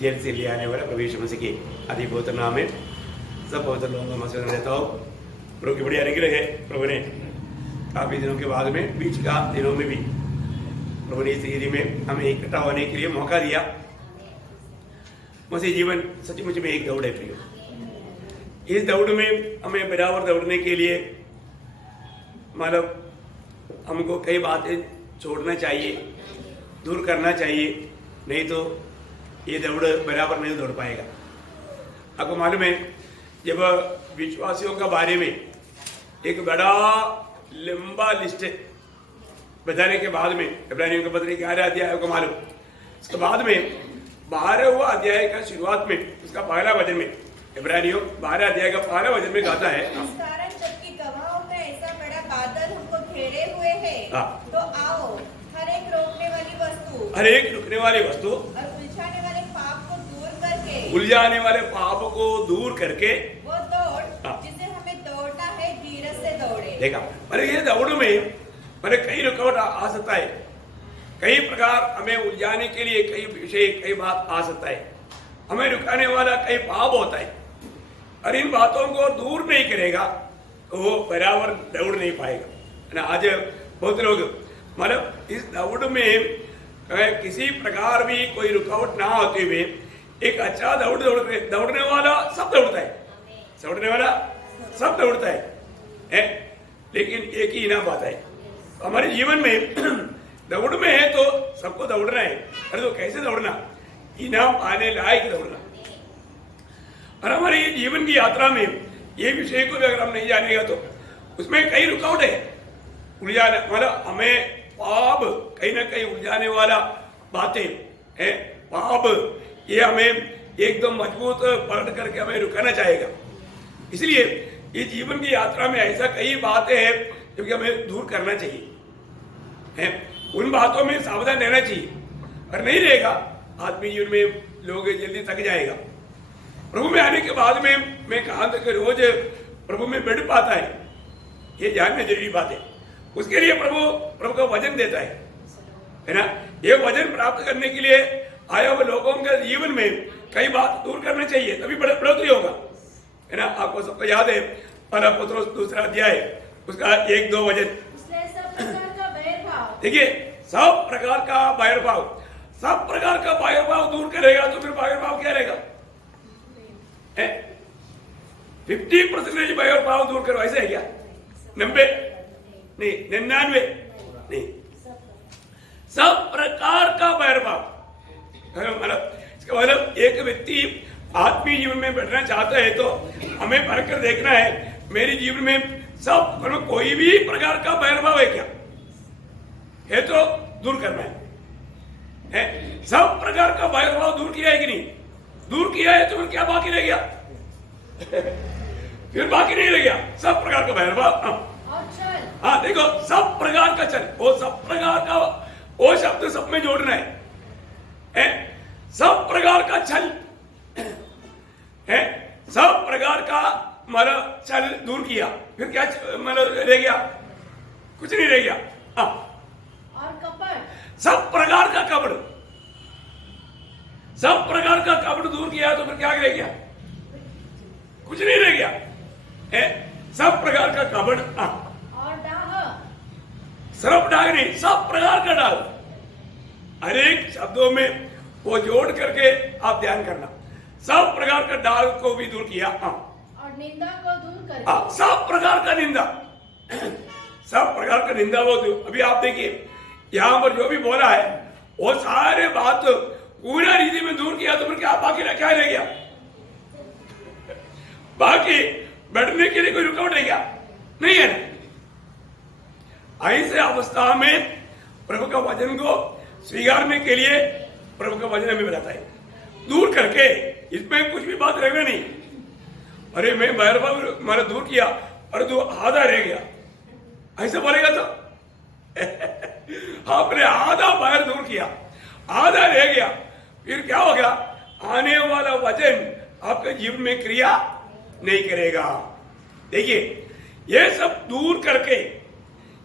Gel से ले आने वाला प्रभु यीशु मसीह के अति पवित्र नाम में सब पवित्र लोगों का मसलन रहता हो। प्रभु की बड़ी अनुग्रह है। प्रभु ने काफ़ी दिनों के बाद में बीच का दिनों में भी प्रभु ने इस सीरी में हमें इकट्ठा होने के लिए मौका दिया। मसीह जीवन सचमुच में एक दौड़ है प्रियो। इस दौड़ में हमें बराबर दौड़ने के लिए मतलब हमको कई बातें छोड़ना चाहिए, दूर करना चाहिए, नहीं तो ये दौड़ बराबर नहीं दौड़ पाएगा। आपको मालूम है जब विश्वासियों का बारे में एक बड़ा लंबा लिस्ट बताने के बाद में इब्रानियों के पत्र 11 अध्याय को मालूम, उसके बाद में 12वां अध्याय का शुरुआत में उसका पहला वचन में इब्रानियों 12 अध्याय का पहला वचन में कहता है जबकि गवाहों में ऐसा बड़ा बादल उनको घेरे हुए है, तो आओ हर एक रुकने वाली वस्तु और उलझाने वाले पाप को दूर करके वो दौड़ जिसे हमें दौड़ना है धीरज से दौड़े। देखा पर ये दौड़ में पर कई रुकावट आ सकता है, कई प्रकार हमें उलझाने के लिए कई विषय कई बात आ सकता है, हमें रुकाने वाला कई पाप होता है और इन बातों को दूर नहीं करेगा तो वो बराबर दौड़ नहीं पाएगा ना। आज बहुत लोग मतलब इस दौड़ में किसी प्रकार भी कोई रुकावट ना होते हुए एक अच्छा दौड़ने वाला सब दौड़ता है, लेकिन एक ही इनाम आता है हमारे जीवन में। दौड़ में है तो सबको दौड़ना है, अरे तो कैसे दौड़ना, इनाम पाने लायक दौड़ना। और हमारे ये जीवन की यात्रा में ये विषय को भी अगर हम नहीं जानेगा तो उसमें कई रुकावट है, उलझाने मतलब हमें पाप कहीं ना कहीं उलझाने वाला बातें है। पाप ये हमें एकदम मजबूत पकड़ करके हमें रुकाना चाहेगा। इसलिए ये जीवन की यात्रा में ऐसा कई बातें हैं जो कि हमें दूर करना चाहिए है, उन बातों में सावधान रहना चाहिए। और नहीं रहेगा आदमी जीवन में लोग जल्दी थक जाएगा। प्रभु में आने के बाद में मैं कहाँ तक रोज प्रभु में बैठ पाता है ये जानना जरूरी बात है। उसके लिए प्रभु का वचन देता है ना। ये वचन प्राप्त करने के लिए आया हुए लोगों के जीवन में कई बात दूर करना चाहिए, तभी बढ़ोतरी होगा है ना। आपको सबको याद है पहला पत्रोस 2 अध्याय उसका 1-2 वचन। देखिए सब प्रकार का बैर भाव दूर करेगा तो फिर बैर भाव क्या रहेगा, 50% बैर भाव दूर करो, ऐसे है क्या? 90 नहीं, 99 नहीं, सब प्रकार का बैर भाव। मतलब इसका मतलब एक व्यक्ति आत्मीय जीवन में बैठना चाहता है तो हमें पढ़ कर देखना है मेरे जीवन में सब मतलब कोई भी प्रकार का बैरभाव है क्या है तो दूर करना है। सब प्रकार का बैरभाव दूर किया है कि नहीं? दूर किया है तो फिर क्या बाकी रह गया? फिर बाकी नहीं रह गया सब प्रकार का बैरभाव। हाँ देखो सब प्रकार का चल, वो सब प्रकार का वो शब्द सब में जोड़ना है। सब प्रकार का छल है, सब प्रकार का मतलब छल दूर किया, फिर क्या मतलब रह गया? कुछ नहीं रह गया। और कपट, सब प्रकार का कपट, सब प्रकार का कपट दूर किया तो फिर क्या रह गया? कुछ नहीं रह गया है। सब प्रकार का कपट और डाह, सिर्फ डाह नहीं, सब प्रकार का डाह। अनेक शब्दों में वो जोड़ करके आप ध्यान करना, सब प्रकार का डाल को भी दूर किया और निंदा को दूर करके सब प्रकार का निंदा सब प्रकार का निंदा वो दूर। अभी आप देखिए यहाँ पर जो भी बोला है वो सारे बात पूरा रीति में दूर किया तो फिर क्या बाकी क्या रह गया? बाकी बैठने के लिए कोई रुकावट रह गया नहीं है ना। ऐसे अवस्था में प्रभु का वचन को स्वीकारने के लिए प्रभु का वचन हमें बताता है दूर करके, इसमें कुछ भी बात रहेगा नहीं। अरे मैं बैरभाव मैंने दूर किया और तो आधा रह गया, ऐसा बोलेगा तो आपने आधा बैर दूर किया, आधा रह गया, फिर क्या होगा? आने वाला वचन आपके जीवन में क्रिया नहीं करेगा। देखिए ये सब दूर करके,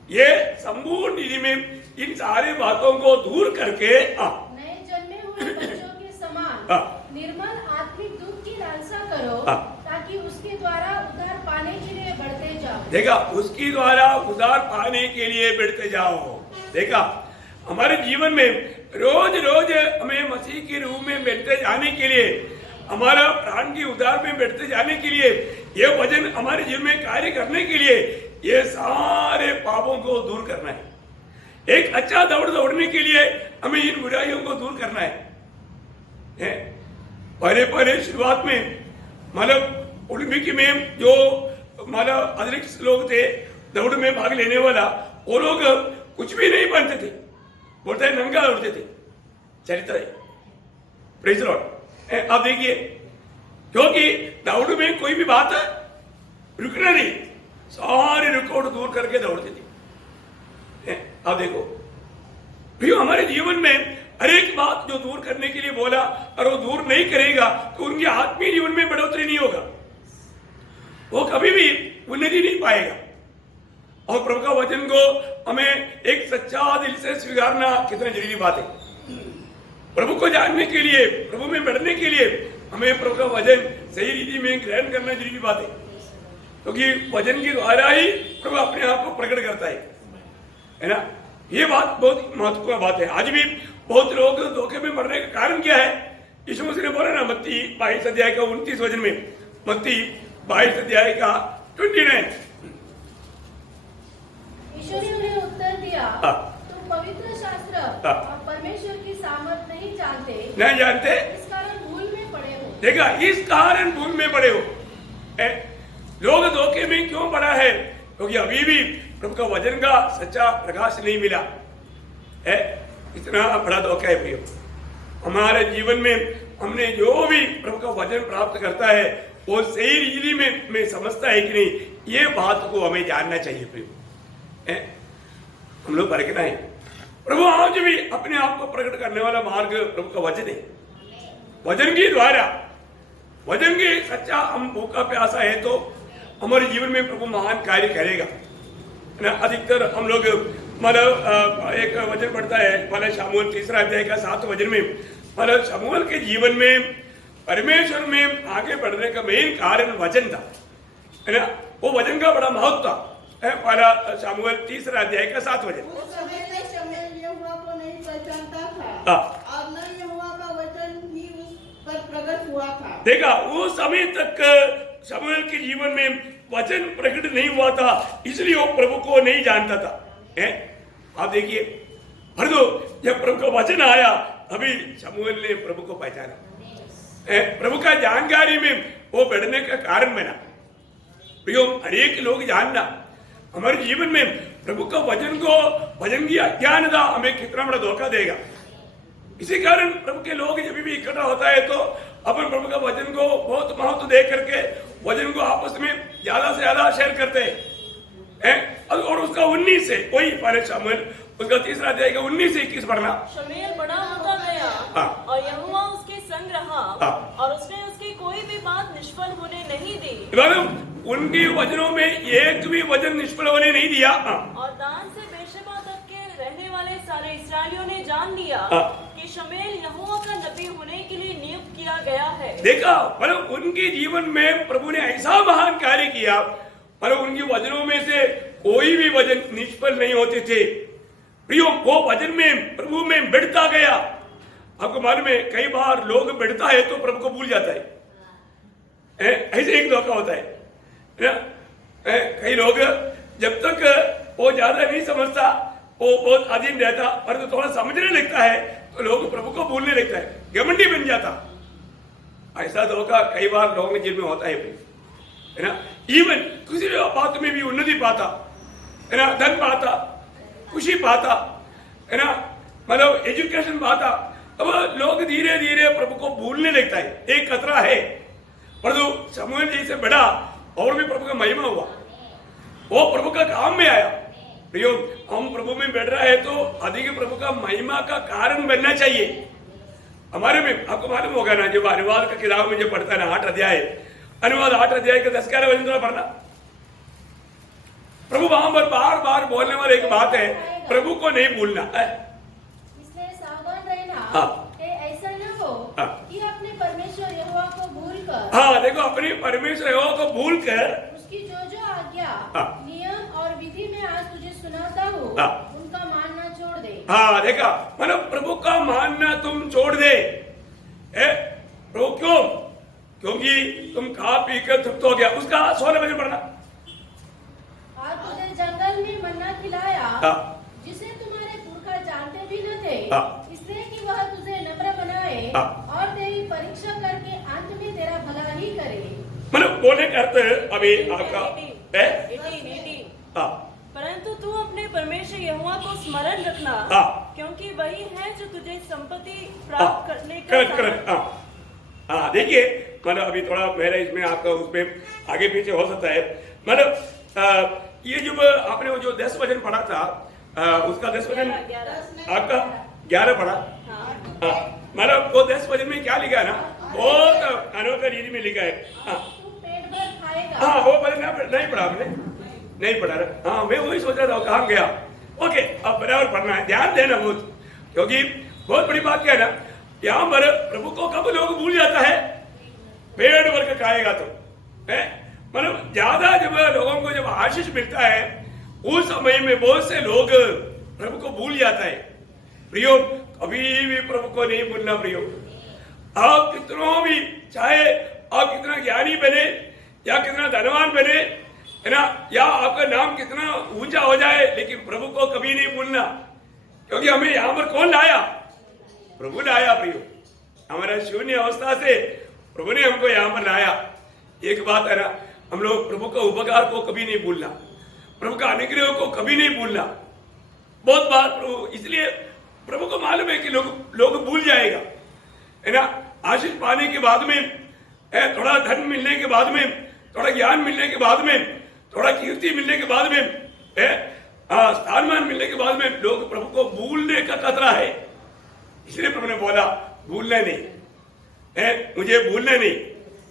ये संपूर्ण निधि में इन सारी बातों को दूर करके नए जन्मे हुए बच्चों के समान हाँ। निर्मल आत्मिक दूध की लालसा करो, हाँ। ताकि उसके द्वारा उद्धार पाने के लिए बढ़ते जाओ। देखा, उसकी द्वारा उद्धार पाने के लिए बढ़ते जाओ। देखा, हमारे जीवन में रोज रोज हमें मसीह के रूप में बढ़ते जाने के लिए, हमारा प्राण की उद्धार में बढ़ते जाने के लिए, ये वचन हमारे जीवन में कार्य करने के लिए, ये सारे पापों को दूर करना है। एक अच्छा दौड़ दौड़ने के लिए हमें इन बुराइयों को दूर करना है। पहले शुरुआत में मतलब ओलंपिक में जो मतलब अतिरिक्त लोग थे दौड़ में भाग लेने वाला, वो लोग कुछ भी नहीं पहनते थे, बोलते हैं नंगा दौड़ते थे। चरित्र है, प्रेज लॉर्ड। अब देखिए, क्योंकि दौड़ में कोई भी बात रुकना नहीं, सारे रिकॉर्ड दूर करके दौड़ते थे। अब देखो भैया, हमारे जीवन में हर एक बात जो दूर करने के लिए बोला और वो दूर नहीं करेगा तो उनके आत्मीय जीवन में बढ़ोतरी नहीं होगा, वो कभी भी उन्नति नहीं पाएगा। और प्रभु का वचन को हमें एक सच्चा दिल से स्वीकारना कितना जरूरी बात है। प्रभु को जानने के लिए, प्रभु में बढ़ने के लिए हमें प्रभु का वचन सही रीति में ग्रहण करना जरूरी बात है, क्योंकि वचन के द्वारा ही प्रभु अपने आप को प्रकट करता है ना। ये बात बहुत महत्वपूर्ण बात है। आज भी बहुत लोग धोखे में मरने का कारण क्या है? यीशु मसीह ने बोला ना मत्ती 22 अध्याय का 29 वचन में, मत्ती 22 अध्याय का 29। यीशु ने उन्हें उत्तर दिया, तुम पवित्र शास्त्र और परमेश्वर की सामर्थ नहीं जानते, इस कारण भूल में पड़े हो। देखा, इस कारण भूल में पड़े हो। लोग धोखे में क्यों पड़ा है? क्योंकि अभी भी प्रभु का वचन का सच्चा प्रकाश नहीं मिला है। इतना बड़ा धोखा है प्रियो। हमारे जीवन में हमने जो भी प्रभु का वचन प्राप्त करता है वो सही रीति में समझता है कि नहीं, ये बात को हमें जानना चाहिए प्रियो। हम लोग परखना है। प्रभु आज भी अपने आप को प्रकट करने वाला मार्ग प्रभु का वचन है। वचन के द्वारा, वचन के सच्चा हम भूखा प्यासा है तो हमारे जीवन में प्रभु महान कार्य करेगा ना। अधिकतर हम लोग मतलब एक वचन पढ़ता है, मतलब शमूएल 3 अध्याय का 7 वचन में, मतलब शमूएल के जीवन में परमेश्वर में आगे बढ़ने का मेन कारण वचन था, है ना। वो वचन का बड़ा महत्व था। पहला शमूएल 3 अध्याय का 7 वचन। उस समय तक शमूएल यहोवा को नहीं पहचानता था और न यहोवा का वचन ही उस पर प्रकट हुआ था। देखा, उस समय तक शमूएल के जीवन में वचन प्रकट नहीं हुआ था, इसलिए वो प्रभु को नहीं जानता था। आप देखिए, हर दो जब प्रभु का वचन आया अभी शमूएल ने प्रभु को पहचाना। प्रभु का जानकारी में वो बढ़ने का कारण बना। प्रियो, हरेक लोग जानना हमारे जीवन में प्रभु का वचन को, वचन की अज्ञानता हमें कितना बड़ा धोखा देगा। इसी कारण प्रभु के लोग जब भी इकट्ठा होता है तो अपन प्रभु का वचन को बहुत महत्व दे करके वचन को आपस में ज्यादा से ज्यादा शेयर करते हैं। और उसका 19 से वही पहले शमूएल उसका 3 अध्याय का 19 से 21 पढ़ना। शमूएल बड़ा होता गया और यहोवा उसके संग रहा और उसने उसकी कोई भी बात निष्फल होने नहीं दी। उनके वचनों में एक भी वचन निष्फल होने नहीं दिया। और दान से बेर्शेबा तक के रहने वाले सारे इस्राएलियों ने जान लिया कि शमूएल यहोवा का नबी होने के लिए नियुक्त किया गया है। देखा, मतलब उनके जीवन में प्रभु ने ऐसा महान कार्य किया, मतलब उनके वचनों में से कोई भी वचन निष्फल नहीं होते थे। प्रियो, वो वचन में प्रभु में बढ़ता गया। आपको मालूम है, कई बार लोग बढ़ता है तो प्रभु को भूल जाता है। ऐसे एक धोखा होता है ना। कई लोग जब तक वो ज्यादा नहीं समझता, वो बहुत अधीन रहता, और तो थोड़ा समझने लगता है तो लोग प्रभु को भूलने लगता है, घमंडी बन जाता। ऐसा धोखा कई बार लोगों के जीवन में होता है ना। इवन किसी भी बात में भी उन्नति पाता है ना, धन पाता, खुशी पाता है ना, मतलब एजुकेशन पाता, अब लोग धीरे धीरे प्रभु को भूलने लगता है। एक खतरा है। परंतु शमूएल जी से बड़ा और भी प्रभु का महिमा हुआ, वो प्रभु का काम में आया। प्रियो, हम प्रभु में बैठ रहे हैं तो अधिक प्रभु का महिमा का कारण बनना चाहिए हमारे में। आपको मालूम होगा ना, जब अनुवाद का किताब में जो पढ़ता है ना 8 अध्याय, अनुवाद 8 अध्याय का 10-11 वचन पढ़ना। प्रभु वहां पर बार बार बोलने वाली एक बात है, प्रभु को नहीं भूलना है। इसलिए सावधान रहना हाँ। कि ऐसा न हो हाँ। कि अपने देखो अपने परमेश्वर यहोवा को भूल कर उसकी जो आज्ञा हाँ। नियम और विधि में आज तुझे सुनाता हूँ हाँ। उनका मानना छोड़ दे। हाँ देखा, मतलब प्रभु का मानना तुम छोड़ दे। प्रभु क्यों? क्योंकि तुम खा पी कर तृप्त हो गया। उसका 16 वचन पढ़ना। आज तुझे जंगल में मन्ना खिलाया हाँ। जिसे तुम्हारे पुरखा जानते भी न थे, हाँ। इसलिए कि वह तुझे नम्र बनाए हाँ। और तेरी परीक्षा करके अंत में तेरा भला ही करे। मतलब बोलने का अर्थ अभी आपका है? 18 हाँ। परंतु तू अपने परमेश्वर यहोवा को स्मरण रखना, हाँ। क्योंकि वही है जो तुझे संपत्ति हाँ, प्राप्त करने का करेक्ट करेक्ट। हाँ हाँ, देखिए मतलब अभी थोड़ा मेरा इसमें आपका उसमें आगे पीछे हो सकता है। मतलब ये जो आपने वो जो 10 वचन पढ़ा था, उसका 10 वचन 11 आपका 11 पढ़ा। हाँ। हाँ, मतलब वो 10 वचन में क्या लिखा है ना, बहुत अनोखा रीति में लिखा है। हाँ तू पेट भर खाएगा। हाँ, वो वचन नहीं पढ़ा आपने, नहीं पढ़ा रहा। हाँ, मैं वही सोच रहा था कहाँ गया। ओके, अब बराबर पढ़ना है, ध्यान देना बहुत, क्योंकि बहुत बड़ी बात क्या है ना, यहाँ पर प्रभु को कब लोग भूल जाता है? पेट भर के खाएगा तो है। मतलब ज्यादा जब लोगों को जब आशीष मिलता है उस समय में बहुत से लोग प्रभु को भूल जाता है। प्रियो, कभी भी प्रभु को नहीं भूलना। प्रियो, आप कितना भी चाहे आप कितना ज्ञानी बने या कितना धनवान बने है ना, या आपका नाम कितना ऊंचा हो जाए, लेकिन प्रभु को कभी नहीं भूलना, क्योंकि हमें यहाँ पर कौन लाया? प्रभु लाया। प्रियो, हमारा शून्य अवस्था से प्रभु ने हमको यहाँ पर लाया। एक बात है ना, हम लोग प्रभु का उपकार को कभी नहीं भूलना, प्रभु का अनुग्रह को कभी नहीं भूलना। बहुत बार प्रभु, इसलिए प्रभु को मालूम है कि लोग भूल जाएगा है ना। आशीष पाने के बाद में, थोड़ा धन मिलने के बाद में, थोड़ा ज्ञान मिलने के बाद में, थोड़ा कीर्ति मिलने के बाद में, स्थानमान मिलने के बाद में लोग प्रभु को भूलने का खतरा है। इसलिए प्रभु ने बोला भूलना नहीं है, मुझे भूलना नहीं।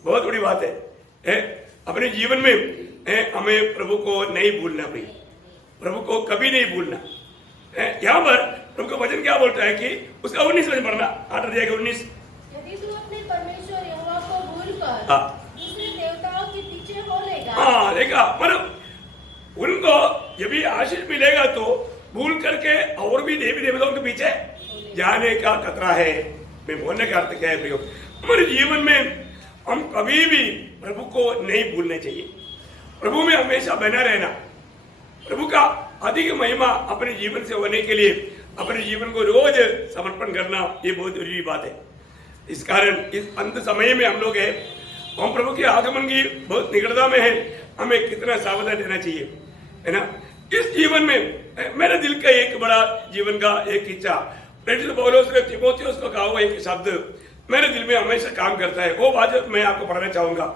बहुत बड़ी बात है अपने जीवन में हमें प्रभु को नहीं भूलना। भाई, प्रभु को कभी नहीं भूलना। यहाँ पर प्रभु का वचन क्या बोलता है कि उसका 19 वचन पढ़ना, 8 अध्याय का 19। यदि तू अपने परमेश्वर यहोवा को भूलकर हाँ। दूसरे देवताओं के पीछे हो लेगा। हाँ देखा, मतलब उनको जब भी आशीष मिलेगा तो भूल करके और भी देवी देवताओं के पीछे जाने का खतरा है। मैं बोलने का अर्थ क्या है प्रियो, हमारे जीवन में हम कभी भी प्रभु को नहीं भूलना चाहिए। प्रभु में हमेशा बना रहना, प्रभु का अधिक महिमा अपने जीवन से होने के लिए अपने जीवन को रोज समर्पण करना, ये बहुत जरूरी बात है। इस कारण इस अंत समय में हम लोग हैं, हम प्रभु के आगमन की बहुत निकटता में है, हमें कितना सावधान रहना चाहिए है ना। इस जीवन में मेरे दिल का एक बड़ा जीवन का एक इच्छा, पौलुस ने तीमुथियुस को कहा हुआ एक शब्द मेरे दिल में हमेशा काम करता है, वो बात मैं आपको पढ़ना चाहूंगा।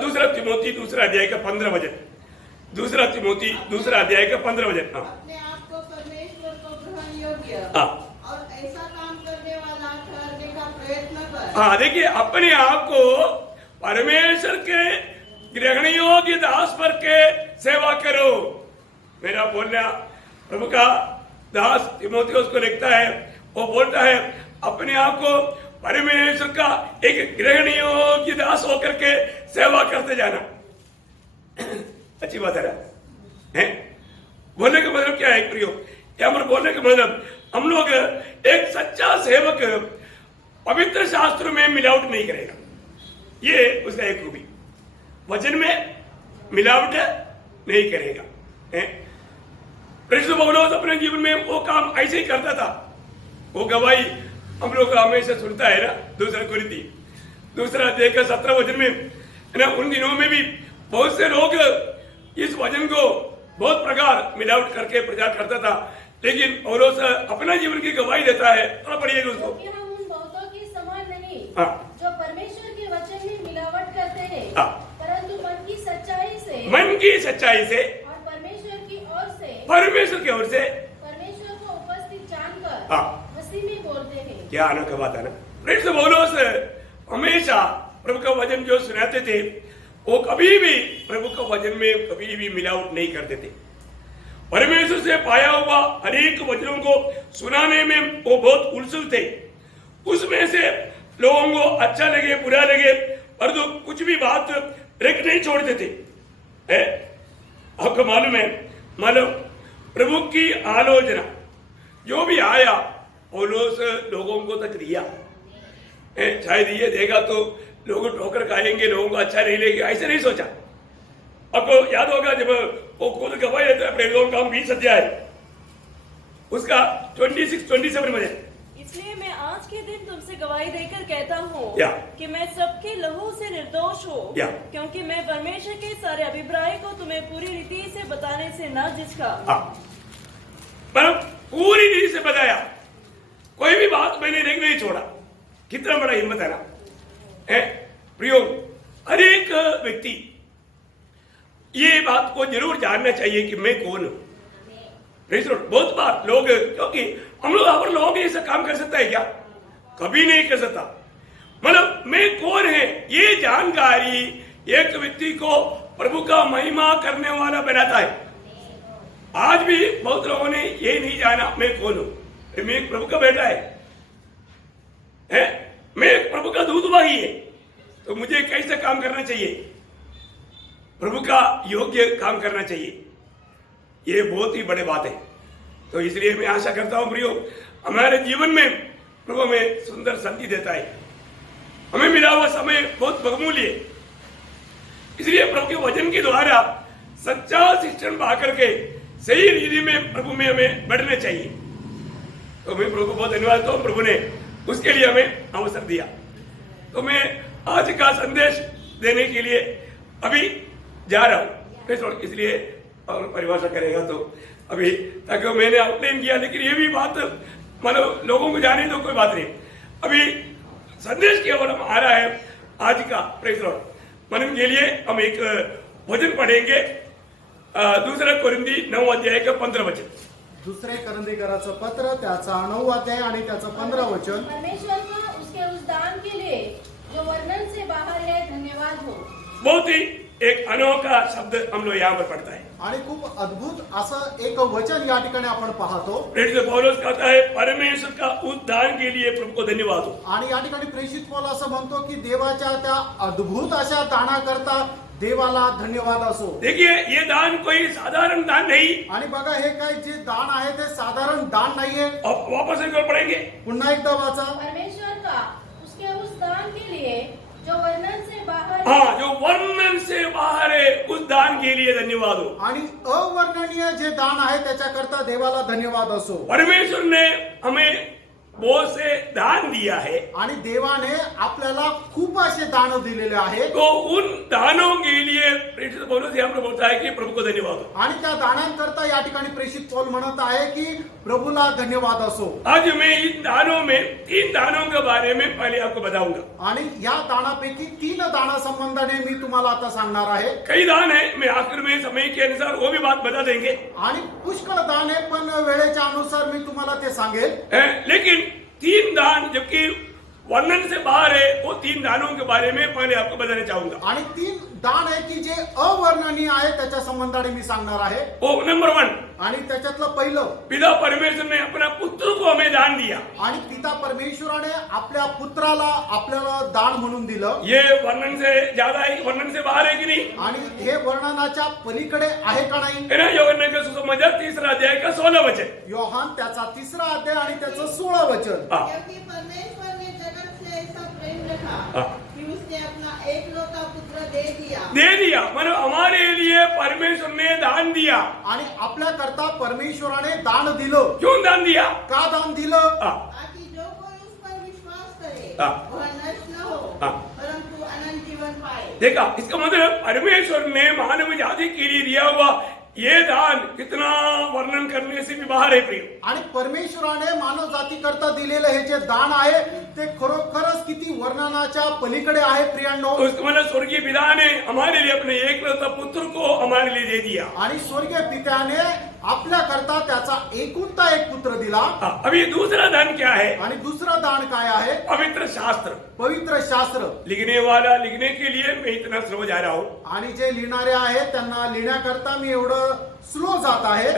दूसरा तीमुथी दूसरा अध्याय का 15 वचन, दूसरा तीमुथी दूसरा अध्याय का 15 वचन। अपने आप को परमेश्वर को ग्रहण योग्य हाँ। और ऐसा काम करने वाला ठहरने का प्रयत्न कर। हाँ देखिए, अपने आप को परमेश्वर के ग्रहण योग्य दास पर के सेवा करो। मेरा बोलना प्रभु का दास तीमुथियुस को लिखता है, वो बोलता है अपने आप को परमेश्वर का एक ग्रहण योग्य दास होकर के सेवा करते जाना। अच्छी बात है ना, है? बोलने का मतलब क्या है प्रियो? यहाँ पर बोलने का मतलब हम लोग एक सच्चा सेवक पवित्र शास्त्र में मिलावट नहीं करेगा, ये उसका एक खूबी। वचन में मिलावट नहीं करेगा। प्रेषित पौलुस अपने जीवन में वो काम ऐसे ही करता था। वो गवाही हम लोग हमेशा सुनता है ना, दूसरा कुरिन्थी दूसरा अध्याय का 17 वचन में है ना। उन दिनों में भी बहुत से लोग इस वचन को बहुत प्रकार मिलावट करके प्रचार करता था, लेकिन पौलुस अपना जीवन की गवाही देता है। थोड़ा पढ़िएगा उसको। क्योंकि हम उन बहुतों के समान नहीं हाँ। जो परमेश्वर के वचन में मिलावट करते हैं, हाँ। परंतु मन की सच्चाई से और परमेश्वर की ओर से परमेश्वर को उपस्थित जानकर हाँ। मसीह में बोलते हैं। क्या अनोखा बात है ना। प्रेषित पौलुस हमेशा प्रभु का वचन जो सुनाते थे, वो कभी भी प्रभु का वचन में कभी भी मिलावट नहीं करते थे। परमेश्वर से पाया हुआ अनेक वचनों को सुनाने में वो बहुत उत्सुक थे। उसमें से लोगों को अच्छा लगे बुरा लगे, और तो कुछ भी बात रेख नहीं छोड़ते थे। आपको मालूम है, मालूम प्रभु की आलोचना जो भी आया पौलुस लोगों को तक दिया। शायद ये देगा तो लोग ठोकर खाएंगे, लोगों को अच्छा नहीं लगेगा, ऐसे नहीं सोचा। आपको याद होगा जब वो खुद गवाही देता है प्रेरितों का 20 अध्याय उसका 26-27 में, इसलिए मैं आज के दिन तुमसे गवाही देकर कहता हूँ या। कि मैं सबके लहू से निर्दोष हूँ, या। क्योंकि मैं परमेश्वर के सारे अभिप्राय को तुम्हें पूरी रीति से बताने से न झिझका। पर पूरी रीति से बताया, कोई भी बात मैंने नहीं छोड़ा। कितना बड़ा हिम्मत है ना। प्रियो, हर एक व्यक्ति ये बात को जरूर जानना चाहिए कि मैं कौन हूं। बहुत बार लोग, क्योंकि हम लोग और लोग ऐसा काम कर सकता है क्या? कभी नहीं कर सकता। मतलब मैं कौन है ये जानकारी एक व्यक्ति को प्रभु का महिमा करने वाला बनाता है। आज भी बहुत लोगों ने ये नहीं जाना मैं कौन हूं। मैं एक प्रभु का बेटा है, मैं एक प्रभु का दूतवाही है, तो मुझे कैसे काम करना चाहिए? प्रभु का योग्य काम करना चाहिए। ये बहुत ही बड़ी बात है। तो इसलिए मैं आशा करता हूं प्रियो, हमारे जीवन में प्रभु हमें सुंदर संगति देता है। हमें मिला हुआ समय बहुत बहुमूल्य है, इसलिए प्रभु के वचन के द्वारा सच्चा शिक्षण पा करके सही रीति में प्रभु में हमें बढ़ना चाहिए। तो मैं प्रभु को बहुत धन्यवाद देता हूं, प्रभु ने उसके लिए हमें अवसर दिया। तो मैं आज का संदेश देने के लिए अभी जा रहा हूं, इसलिए और परिभाषा करेगा तो अभी, ताकि मैंने आउटलाइन किया, लेकिन ये भी बात मतलब लोगों को जाने तो कोई बात नहीं। अभी संदेश की ओर हम आ रहा है आज का प्रेज लॉर्ड। मन के लिए हम एक वचन पढ़ेंगे, दूसरा कोरिंथी 9 अध्याय का 15 वचन। दुसरे करंदीकराचं पत्र त्याचा 9 अध्याय आणि त्याचं 15 वचन। परमेश्वर को उसके उस दान के लिए जो वर्णन से बाहर है धन्यवाद हो। बहुत ही एक अनोखा शब्द हम लोग यहाँ पर पढ़ता है आणि खूप अद्भुत असं एक वचन या ठिकाणी आपण पाहतो। प्रेरित पौलुस कहता है परमेश्वर का उद्धार के लिए प्रभु को धन्यवाद हो। आणि या ठिकाणी प्रेषित पौल असं म्हणतो की देवाच्या त्या अद्भुत अशा दानाकरता देवाला धन्यवाद असो। देखिए ये दान कोई साधारण दान नहीं। आणि बघा हे काय जे दान आहे ते साधारण दान नाहीये। अब वापस एक बार पढ़ेंगे, पुन्हा एकदा वाचा। परमेश्वर का उसके उस दान के लिए जो वर्णन से बाहर है, हाँ, जो वर्णन से बाहर है उस दान के लिए धन्यवाद हो। आणि अवर्णनीय जे दान आहे त्याच्याकरता देवाला धन्यवाद असो। परमेश्वर ने हमें बहुत से दान दिया है, आणि देवाने आपल्याला खूप असे दान दिलेले आहे। तो उन दानों के लिए प्रेरित पौलुस यहाँ पर बोलता है कि प्रभु को धन्यवाद हो। आणि त्या दानांकरता या ठिकाणी प्रेषित पौल म्हणत आहे की प्रभूला धन्यवाद असो। आज मैं इन दानों में 3 दानों के बारे में पहले आपको बताऊंगा। आणि या दानापैकी 3 दानासंबंधाने मी तुम्हाला आता सांगणार आहे। कई दान है, मैं आखिर में समय के अनुसार वो भी बात बता देंगे। आणि पुष्कळ दान आहे, पण वेळेच्या अनुसार मी तुम्हाला ते सांगेल। लेकिन 3 दान जबकि वर्णन से बाहर है, वो 3 दानों के बारे में पहले आपको बताना चाहूंगा। आणि 3 दान आहे की जे अवर्णनीय आहे त्याच्या संबंधाने मी सांगणार आहे। वो नंबर 1, आणि त्याच्यातलं पहिलं, पिता परमेश्वर ने अपना पुत्र को हमें दान दिया। आणि पिता परमेश्वराने आपल्या पुत्राला आपल्याला दान म्हणून दिलं। ये वर्णन से ज्यादा है, वर्णन से बाहर है कि नहीं? आणि हे वर्णनाच्या पलीकडे आहे का नाही? है ना? यूहन्ना का सुसमाचार 3 अध्याय का 16 वचन। योहान त्याचा 3 अध्याय आणि त्याचं 16 वचन। हाँ, क्योंकि परमेश्वर ने जगत से ऐसा प्रेम रखा हाँ। कि उसने अपना एकलौता पुत्र दे दिया। दे दिया मतलब हमारे लिए परमेश्वर ने दान दिया। आणि आपल्या करता परमेश्वराने दान दिलं। क्यों दान दिया? का दान दिलं? हाँ, ताकि जो कोई उस पर विश्वास करे हाँ। वह नष्ट न हो हाँ। परंतु अनंत जीवन पाए। देखा, इसका मतलब परमेश्वर ने मानव जाति के लिए दिया हुआ ये दान कितना वर्णन करने से भी बाहर है प्रिय। आणि परमेश्वराने मानव जाती करता दिलेलं हे जे दान आहे ते खरोखरच किती वर्णनाच्या पलीकडे आहे प्रियांनो। उसका मतलब स्वर्गीय पिता ने हमारे लिए अपने एकलौता पुत्र को हमारे लिए दे दिया। आणि स्वर्गीय पित्याने आपल्या करता त्याचा एकुलता एक पुत्र दिला। हाँ, अभी दूसरा दान क्या है? आणि दुसरं दान काय आहे? पवित्र शास्त्र। पवित्र शास्त्र। लिखने वाला लिखने के लिए मैं इतना स्लो जा रहा हूँ। आणि जे लिहिणारे आहेत त्यांना लिहिण्याकरता मी एवढं स्लो जात आहे।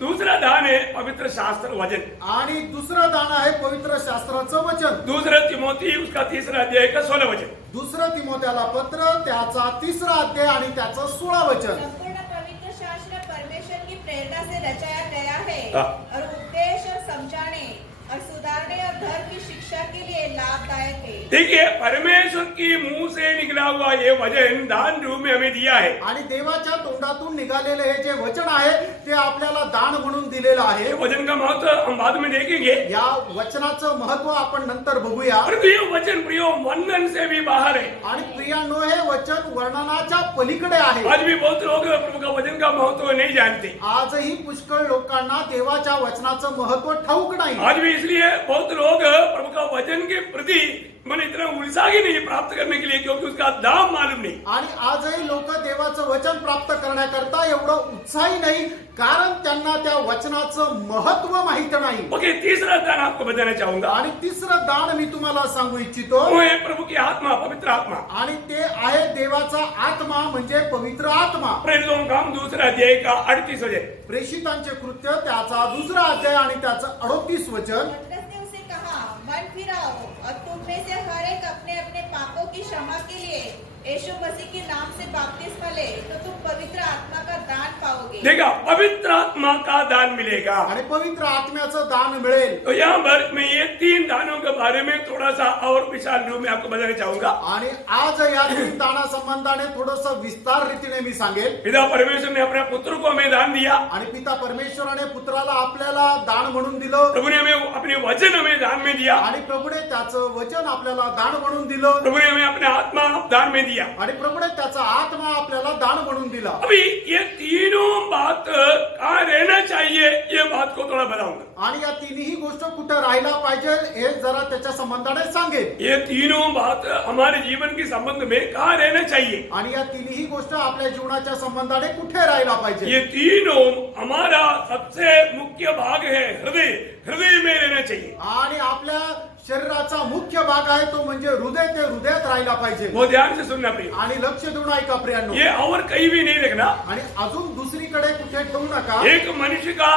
दूसरा दान है पवित्र शास्त्र वचन। आणि दुसरं दान आहे पवित्र शास्त्राचं वचन। दूसरा तिमोथी उसका 3 अध्याय का 16 वचन। दुसरं तिमोथेला पत्र त्याचा 3 अध्याय आणि त्याचं 16 वचन। संपूर्ण पवित्र शास्त्र परमेश्वर की प्रेरणा से रचाया गया है हाँ। और उपदेश और समझाने और सुधारने और धर्म की शिक्षा के लिए लाभदायक है। देखिए परमेश्वर की मुंह से निकला हुआ ये वचन दान रूप में हमें दिया है। आणि देवाच्या तोंडातून निघालेले हे जे वचन आहे ते आपल्याला दान म्हणून दिलेलं आहे। ये वचन का महत्व हम बाद में देखेंगे। या वचनाचं महत्व आपण नंतर बघूया। परंतु ये वचन प्रियो वर्णन से भी बाहर है। आणि प्रियांनो हे वचन वर्णनाच्या पलीकडे आहे। आज भी बहुत लोग प्रभु का वचन का महत्व नहीं जानते। आजही पुष्कळ लोकांना देवाच्या वचनाचं महत्व ठाऊक नाही। आज भी इसलिए बहुत लोग प्रभु का वचन के प्रति मन इतना उत्साह ही नहीं प्राप्त करने के लिए क्योंकि उसका दाम मालूम नहीं। आणि आजही लोक देवाचं वचन प्राप्त करण्याकरता एवढं उत्साही नाही कारण त्यांना त्या वचनाचं महत्व माहित नाही। ओके, तीसरा दान आपको बताना चाहूंगा आणि तिसरं दान मी तुम्हाला सांगू इच्छितो वो है प्रभु की आत्मा, पवित्र आत्मा। आणि ते आहे देवाचा आत्मा म्हणजे पवित्र आत्मा। प्रेरितों का काम 2 अध्याय का 38 वचन। प्रेषितांचे कृत्य त्याचा 2 अध्याय आणि त्याचं 38 वचन। पतरस ने उसे कहा, मन फिराओ और तुम में से हर एक अपने अपने पापों की क्षमा के लिए यीशु मसीह के नाम से बपतिस्मा ले तो तुम पवित्र आत्मा का दान पाओगे। देखा, पवित्र आत्मा का दान मिलेगा। आणि पवित्र आत्म्याचं दान मिळेल। तो यहाँ पर मैं ये 3 दानों के बारे में थोड़ा सा और विशाल रूप में आपको बताना चाहूंगा। आणि आज या 3 दाना संबंधाने थोडंसं विस्तार रीतीने मी सांगेल। पिता परमेश्वर ने अपने पुत्र को हमें दान दिया। आणि पिता परमेश्वराने पुत्राला आपल्याला दान म्हणून दिलं। प्रभु ने हमें अपने वचन हमें दान में दिया। आणि प्रभुने त्याचं वचन आपल्याला दान म्हणून दिलं। प्रभु ने हमें अपने आत्मा दान में दिया। आणि प्रभुने त्याचा आत्मा आपल्याला दान म्हणून दिला। अभी ये तीनों बात कहाँ रहना चाहिए ये बात को थोड़ा बताऊंगा। आणि या तिन्ही गोष्ट कुठे राहायला पाहिजे हे जरा त्याच्या संबंधाने सांगेल। ये तीनों बात हमारे जीवन के संबंध में कहाँ रहना चाहिए। आणि या तिन्ही गोष्ट आपल्या जीवनाच्या संबंधाने कुठे राहायला पाहिजे। ये तीनों हमारा सबसे मुख्य भाग है हृदय। हृदय में रहना चाहिए। आणि आपल्या शरीराचा मुख्य भाग आहे तो म्हणजे हृदय, ते हृदयात राहायला पाहिजे। वो ध्यान से सुनना प्रिय। आणि लक्ष देऊन ऐका प्रियांनो। ये और कहीं भी नहीं रखना। आणि अजून दुसरीकडे कुठे ठेवू नका। एक मनुष्य का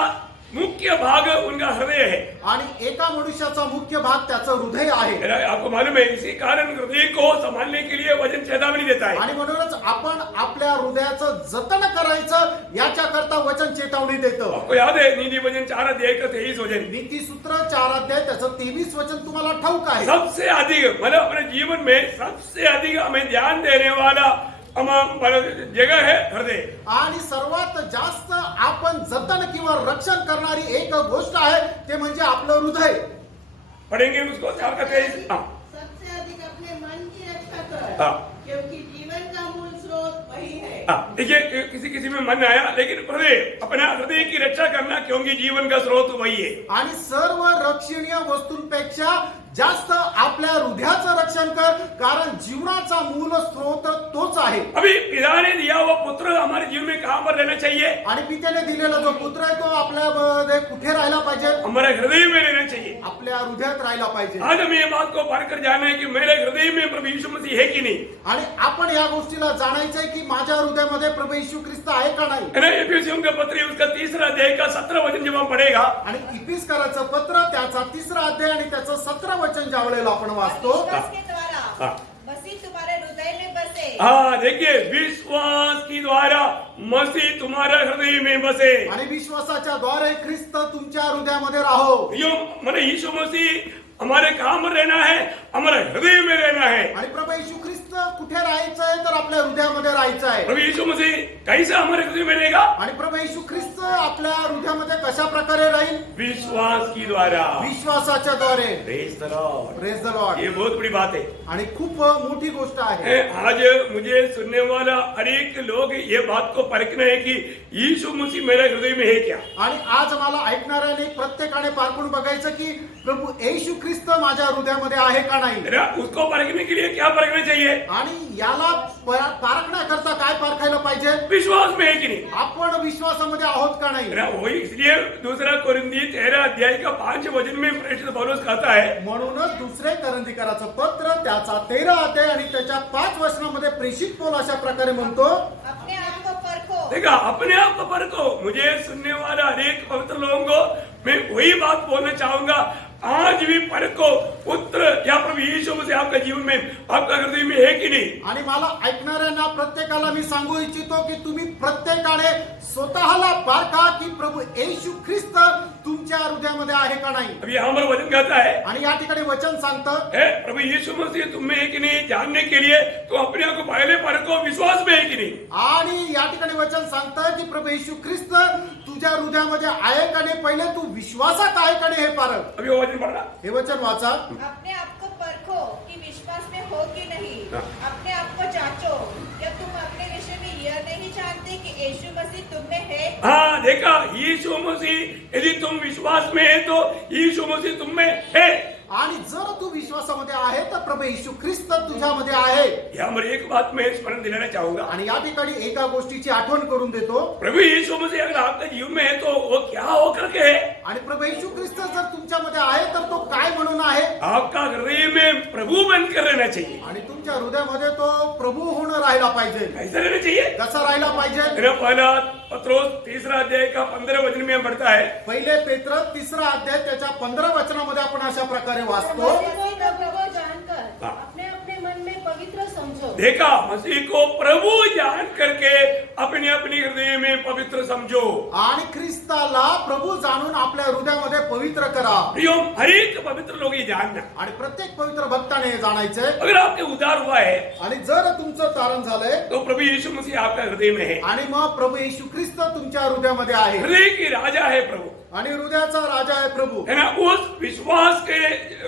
मुख्य भाग उनका हृदय है। आणि एका मनुष्याचा मुख्य भाग त्याचं हृदय आहे। आपको मालूम है इसी कारण हृदय को संभालने के लिए वचन चेतावनी देता है। आणि म्हणूनच आपण आपल्या हृदयाचं जतन करायचं याच्या करता वचन चेतावणी देतं। आपको याद है नीति वचन 4 अध्याय का 23 वचन। नीति सूत्र 4 अध्याय त्याचं 23 वचन तुम्हाला ठाऊक आहे। सबसे अधिक मतलब अपने जीवन में सबसे अधिक हमें ध्यान देने वाला जगह है हृदय। आणि सर्वात जास्त आपण जतन किंवा रक्षण करणारी एक गोष्ट आहे ते म्हणजे आपलं हृदय। पढ़ेंगे उसको 4 का 23। सबसे अधिक अपने मन की रक्षा कर, हाँ। क्योंकि जीवन का मूल स्रोत वही है। देखिए किसी में मन आया लेकिन हृदय अपना हृदय की रक्षा करना क्योंकि जीवन का स्रोत वही है। आणि सर्व रक्षणीय वस्तूंपेक्षा जास्त आपल्या हृदयाचं रक्षण कर कारण जीवनाचा मूल स्रोत तोच आहे। अभी पिता ने दिया वो पुत्र हमारे जीवन में कहाँ पर रहना चाहिए। आणि पित्याने दिलेला जो पुत्र आहे तो आपल्यामध्ये कुठे राहायला पाहिजे। हमारे हृदय में रहना चाहिए। आपल्या हृदयात राहायला पाहिजे। आज हमें ये बात को पार कर जाना है कि मेरे हृदय में प्रभु यीशु मसीह है कि नहीं। आणि आपण या गोष्टीला जाणायचंय की माझ्या हृदयामध्ये प्रभू येशू ख्रिस्त आहे का नाही। है ना। इफिसियों का पत्र उसका 3 अध्याय का 17 वचन जब हम पढ़ेगा। आणि इफिसकाराचं पत्र त्याचा 3 अध्याय आणि त्याचं 17 वचन ज्या वेळेला आपण वाचतो। विश्वास के द्वारा हाँ। मसीह तुम्हारे हृदय में बसे। हाँ, देखिए विश्वास की द्वारा मसीह तुम्हारा हृदय में बसे। आणि विश्वासाच्या द्वारे ख्रिस्त तुमच्या हृदयामध्ये राहो। यो मैंने यीशु मसीह हमारे कहाँ पर रहना है, हमारे हृदय में रहना है। आणि प्रभू येशू ख्रिस्त कुठे राहायचं आहे तर आपल्या हृदयामध्ये राहायचं आहे। प्रभु यीशु मसीह कैसे हमारे हृदय में रहेगा। आणि प्रभू येशू ख्रिस्त आपल्या हृदयामध्ये कशा प्रकारे राहील। विश्वास की द्वारा। विश्वासाच्या द्वारे। Praise the Lord. Praise the Lord. ये बहुत बड़ी बात है आणि खूप मोठी गोष्ट आहे। आज मुझे सुनने वाला हर एक लोग ये बात को परखना है कि यीशु मसीह मेरे हृदय में है क्या। आणि आज मला ऐकणाऱ्याने प्रत्येकाने पारखून बघायचं की प्रभू येशू ख्रिस्त माझ्या हृदयामध्ये आहे का नाही। उसको परखने के लिए क्या परखना चाहिए। आणि याला पारखण्याकरता काय पारखायला पाहिजे। विश्वास में है कि नहीं। आपण विश्वासामध्ये आहोत का नाही। वही इसलिए 2 कोरिन्थी 13 अध्याय का 5 वचन में प्रेरित पौलुस कहता है। म्हणूनच 2 कोरिन्थीकराचं पत्र त्याचा 13 अध्याय आणि त्याच्या 5 वचनामध्ये प्रेषित पौल अशा प्रकारे म्हणतो, अपने आप को परखो देखा अपने आप को परखो। मुझे सुनने वाला अनेक पवित्र लोगों को मैं वही बात बोलना चाहूंगा, आज भी परखो पुत्र या प्रभु यीशु मसीह आपका जीवन में, आपका हृदय में है की नहीं। आणि मला ऐकणाऱ्यांना प्रत्येकाला मी सांगू इच्छितो की तुम्ही प्रत्येकाने स्वतःला पारखा की प्रभु येशू ख्रिस्त तुमच्या हृदयामध्ये आहे का नाही। अभी यहाँ पर वचन कहता है आणि या ठिकाणी वचन सांगतं है प्रभु यीशु मसीह तुम में है कि नहीं जानने के लिए तो अपने आप को पहले परखो, विश्वास में है कि नहीं। आणि या ठिकाणी वचन सांगतं की प्रभु येशू ख्रिस्त तुझ्या हृदयामध्ये आहे का नाही, पहिले तू विश्वासात आहे का नाही हे पारख। अभी वो वचन पढ़ना। हे वचन वाचा। अपने आप को परखो कि विश्वास में हो कि नहीं। हाँ। अपने आप को जांचो, क्या तुम अपने विषय में यह नहीं जानते कि यीशु मसीह तुम में है। हाँ देखा, यीशु मसीह यदि तुम विश्वास में है तो यीशु मसीह तुम में है। आणि जर तू विश्वासामध्ये आहे तर प्रभू येशू ख्रिस्त तुझ्यामध्ये आहे। यहाँ पर एक बात मैं स्मरण दिलाना चाहूंगा, आणि या ठिकाणी एका गोष्टीची आठवण करून देतो। प्रभु यीशु मसीह अगर आपका जीवन में है तो वो क्या होकर के है। आणि प्रभू येशू ख्रिस्त जर तुमच्यामध्ये आहे तर तो काय म्हणून आहे। आपका हृदय में प्रभु बनकर रहना चाहिए। आणि तुमच्या हृदयामध्ये तो प्रभू होऊन राहिला पाहिजे। कैसा रहना चाहिए? कसा राहिला पाहिजे। मेरा पहला पत्रोस 3 अध्याय का 15 वचन में पढ़ता है। पहिले पेत्र 3 अध्याय त्याच्या 15 वचनामध्ये आपण अशा प्रकारे वाचतो। मसीह को प्रभु जानकर हाँ। अपने अपने मन में पवित्र समझो। देखा, मसीह को प्रभु जान करके अपने अपने हृदय में पवित्र समझो। आणि ख्रिस्ताला प्रभू जाणून आपल्या हृदयामध्ये पवित्र करा। प्रियो, हर एक पवित्र लोग ये जानना, आणि प्रत्येक पवित्र भक्ताने हे जाणायचंय। अगर आपके उद्धार हुआ है आणि जर तुमचं तारण झालंय तो प्रभु यीशु मसीह आपका हृदय में है। आणि मग प्रभू येशू ख्रिस्त तुमच्या हृदयामध्ये आहे। हृदय की राजा है प्रभु, आणि हृदयाचा राजा आहे प्रभू। है ना। उस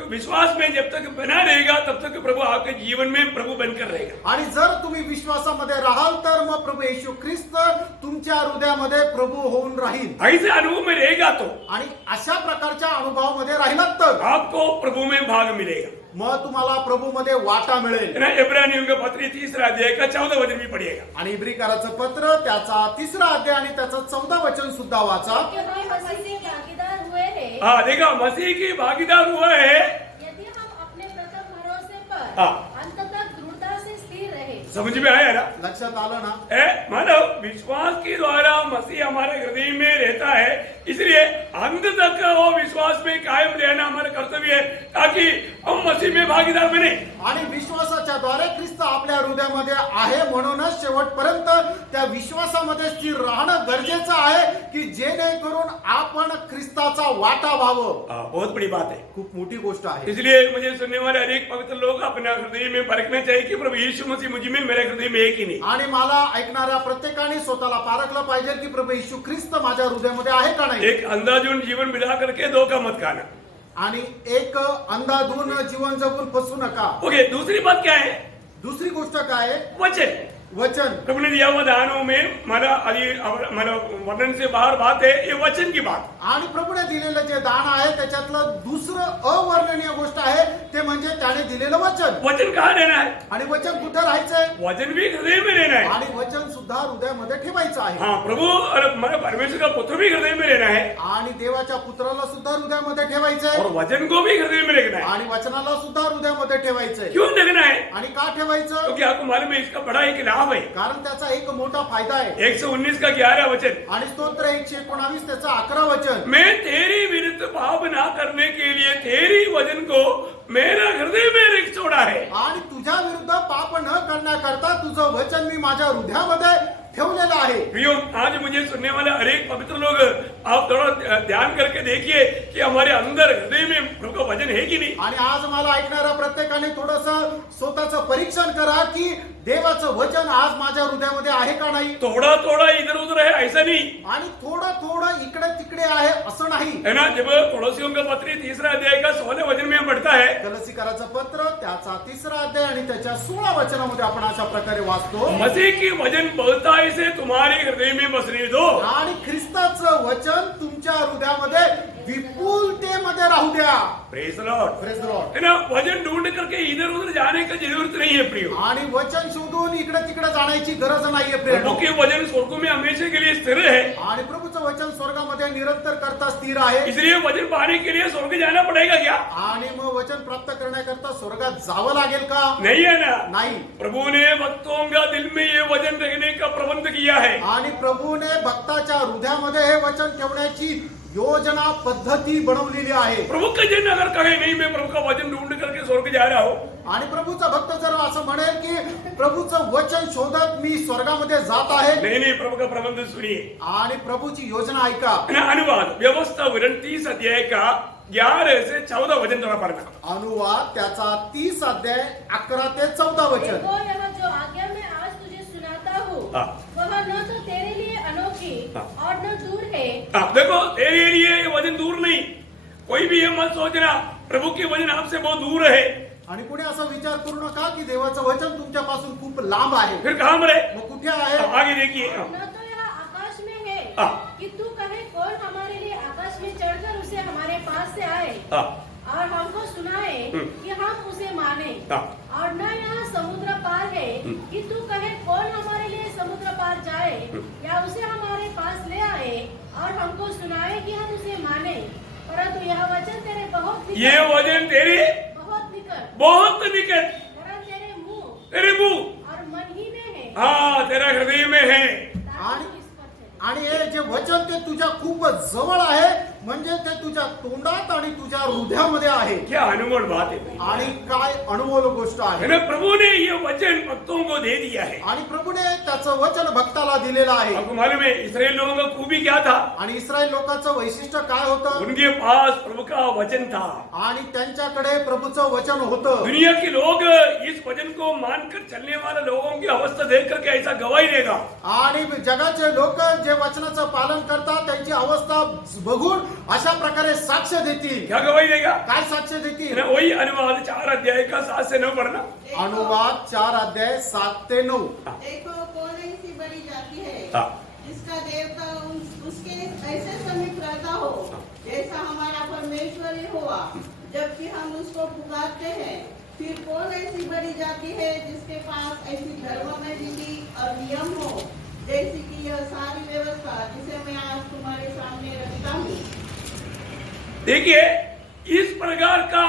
विश्वास में जब तक बना रहेगा तब तक प्रभु आपके जीवन में प्रभु बनकर रहेगा। आणि जर तुम्ही विश्वासामध्ये राहाल तर मग प्रभू येशू ख्रिस्त तुमच्या हृदयामध्ये प्रभू होऊन राहील। ऐसे अनुभव में रहेगा तो आणि अशा प्रकारच्या अनुभवामध्ये राहिलात तर आपको प्रभु में भाग मिलेगा। मग तुम्हाला प्रभू मध्ये वाटा मिळेल। है ना। इब्रानियों का पत्र 3 अध्याय का 14 वचन भी पढ़िएगा। आणि इब्रिकाराचं पत्र त्याचा 3 अध्याय आणि त्याचं 14 वचन सुद्धा वाचा। क्योंकि मसीह के भागीदार हुए हैं। हाँ देखा, मसीह की भागीदार हुआ है। यदि हम अपने प्रथम भरोसे पर हाँ। अंत तक दृढ़ता से स्थिर रहे। समझ में आया ना। लक्षात आलं ना। मानव विश्वास के द्वारा मसीह हमारे हृदय में रहता है, इसलिए अंत तक वो विश्वास में कायम रहना हमारा कर्तव्य है ताकि हम मसीह में भागीदार बने। आणि विश्वासाच्या द्वारे ख्रिस्त आपल्या हृदयामध्ये आहे म्हणूनच शेवटपर्यंत त्या विश्वासामध्ये स्थिर राहणं गरजेचं आहे की जेणेकरून आपण ख्रिस्ताचा वाटा व्हावं। बहुत बड़ी बात है, खूप मोठी गोष्ट आहे। इसलिए मुझे सुनने वाले अनेक पवित्र लोग अपने हृदय में परखना चाहिए कि प्रभु यीशु मसीह मुझ में, मेरे हृदय में है कि नहीं। आणि मला ऐकणाऱ्या प्रत्येकाने स्वतःला पारखलं पाहिजे की प्रभू येशू ख्रिस्त माझ्या हृदयामध्ये आहे का नाही। एक अंधाधुन जीवन मिला करके धोखा मत खाना। आणि एक अंधाधुन जीवन जगून फसू नका। ओके, दूसरी बात क्या है? दुसरी गोष्ट काय आहे? वचन। वचन। प्रभु ने दिया हुआ दानों में माना वर्णन से बाहर बात है, ये वचन की बात। आणि प्रभूने दिलेलं जे दान आहे त्याच्यातलं दुसरं अवर्णनीय गोष्ट आहे ते म्हणजे त्याने दिलेलं वचन। वचन कहाँ रहना है? आणि वचन कुठं राहायचंय? वचन भी हृदय में रहना है। आणि वचन सुद्धा हृदयामध्ये ठेवायचं आहे। हाँ, प्रभु और हमारा परमेश्वर का पुत्र भी हृदय में रहना है आणि देवाच्या पुत्राला सुद्धा हृदयामध्ये ठेवायचंय और वचन को भी हृदय में रखना है। आणि वचनाला सुद्धा हृदयामध्ये ठेवायचंय। क्यों रखना है? आणि का ठेवायचं? क्योंकि आपको मालूम है इसका बड़ा एक लाभ है। कारण त्याचा एक मोठा फायदा आहे। 119 का 11 वचन, आणि स्तोत्र 119 त्याचा 11 वचन। मैं तेरी विरुद्ध पाप ना करने के लिए तेरी वचन को मेरा हृदय में रख छोड़ा है। आणि तुझ्या विरुद्ध पाप न करण्याकरता तुझं वचन मी माझ्या हृदयामध्ये ठेवलेलं आहे। प्रियो, आज मुझे सुनने वाले अनेक पवित्र लोग, आप थोड़ा ध्यान करके देखिए कि हमारे अंदर हृदय में प्रभु का वचन है कि नहीं। आणि आज मला ऐकणाऱ्या प्रत्येकाने थोडंसं स्वतःचं परीक्षण करा की देवाचं वचन आज माझ्या हृदयामध्ये आहे का नाही। थोड़ा थोड़ा इधर उधर है ऐसा नहीं, आणि थोडं थोडं इकडे तिकडे आहे असं नाही। है ना। जब पड़ोसियों का पत्र 3 अध्याय का 16 वचन में पढ़ता है, कलसीकराचं पत्र त्याचा 3 अध्याय आणि त्याच्या 16 वचनामध्ये आपण अशा प्रकारे वाचतो, मसीह की वचन बहुतायत से तुम्हारे हृदय में बसने दो। आणि ख्रिस्ताचं वचन तुमच्या हृदयामध्ये विपुलतेमध्ये राहू द्या. Praise the Lord. Praise the Lord. है ना, वजन ढूंढ करके इधर उधर जाने का जरूरत नहीं है प्रियो. आणि वचन शोधून इकडे तिकडे जाण्याची गरज नाहीये प्रिय. प्रभु के वजन स्वर्गों में हमेशा के लिए स्थिर है, आणि प्रभूचं वचन स्वर्गामध्ये निरंतर करता स्थिर आहे. इसलिए वजन पाने के लिए स्वर्ग जाना पड़ेगा क्या? आणि मग वचन प्राप्त करण्याकरता स्वर्गात जावं लागेल का? नहीं है ना. नाही. प्रभु ने भक्तों का दिल में ये वजन रखने का प्रबंध किया है. आणि प्रभूने भक्ताच्या हृदयामध्ये हे वचन ठेवण्याची योजना पद्धती बनवलेली आहे. प्रभु का जन अगर कहे नहीं मैं प्रभु का वचन ढूंढ करके स्वर्ग जा रहा हूँ, आणि प्रभूचा भक्त जर असं म्हणेल की प्रभूचं वचन शोधत मी स्वर्गामध्ये जात आहे, नहीं प्रभु का प्रबंध सुनिए. आणि प्रभूची योजना ऐका. है ना, अनुवाद व्यवस्था विवरण 30 अध्याय का 11 से 14 वचन थोड़ा पढ़ना. अनुवाद त्याचा 30 अध्याय 11 ते 14 वचन. देखो यहाँ जो आज्ञा मैं आज तुझे सुनाता हूँ हाँ. वह न तो तेरे लिए अनोखी हाँ. और न दूर है। आप देखो तेरे लिए ये वचन दूर नहीं. कोई भी ये मत सोचना प्रभु के वचन आपसे बहुत दूर है. आणि पुढे असा विचार करू नका की देवाचं वचन तुमच्यापासून खूप लांब आहे. फिर कहाँ मरे? मग कुठे आहे? आगे देखिए. न तो यह आकाश में है हाँ. कि तू कहे कौन हमारे लिए आकाश में चढ़कर उसे हमारे पास से आए हाँ. और हमको सुनाए कि हम उसे माने। हाँ. और न यहाँ समुद्र पार है कि तू कहे कौन हमारे लिए समुद्र पार जाए या उसे हमारे पास ले आए और हमको सुनाए कि हम उसे माने। परंतु यह वचन तेरे बहुत निकट, ये वचन तेरे बहुत निकट, बहुत निकट, वरन तेरे मुंह और मन ही में है, हाँ तेरा हृदय में है. ताकि तू इस पर चले। आणि हे जे वचन ते तुझ्या खूप जवळ आहे, म्हणजे ते तुझ्या तोंडात आणि तुझ्या हृदयामध्ये आहे. क्या अनमोल बात है भाई. आणि काय अनमोल गोष्ट है आहे. ना, प्रभु ने ये वचन भक्तों को दे दिया है. आणि प्रभूने त्याचं वचन भक्ताला दिलेलं आहे. आपको मालूम है इस्राएल लोगों का खूबी क्या था? आणि इस्रायल लोकांचं वैशिष्ट्य काय होतं? उनके पास प्रभु का वचन था. आणि त्यांच्याकडे प्रभूचं वचन होतं. दुनिया के लोग इस वचन को मानकर चलने वाले लोगों की अवस्था देख करके ऐसा गवाही देगा. आणि जगाचे लोक जे वचनाचं पालन करतात त्यांची अवस्था बघून अशा प्रकारे साक्ष देतील. क्या गवाही देगा? काय साक्ष है देतील? ना, वही अनुवाद 4 अध्याय का 7 से 9 पढ़ना. अनुवाद 4 अध्याय 7 ते 9. देखो कौन ऐसी बड़ी जाति है हाँ. जिसका देवता उसके ऐसे समीप रहता हो जैसा हमारा परमेश्वर ही हुआ, जबकि हम उसको पुकारते हैं. फिर कौन ऐसी बड़ी जाति है जिसके पास ऐसी धर्म में विधि और नियम हो जैसी कि यह सारी व्यवस्था जिसे मैं आज तुम्हारे सामने रखता हूँ. देखिए इस प्रकार का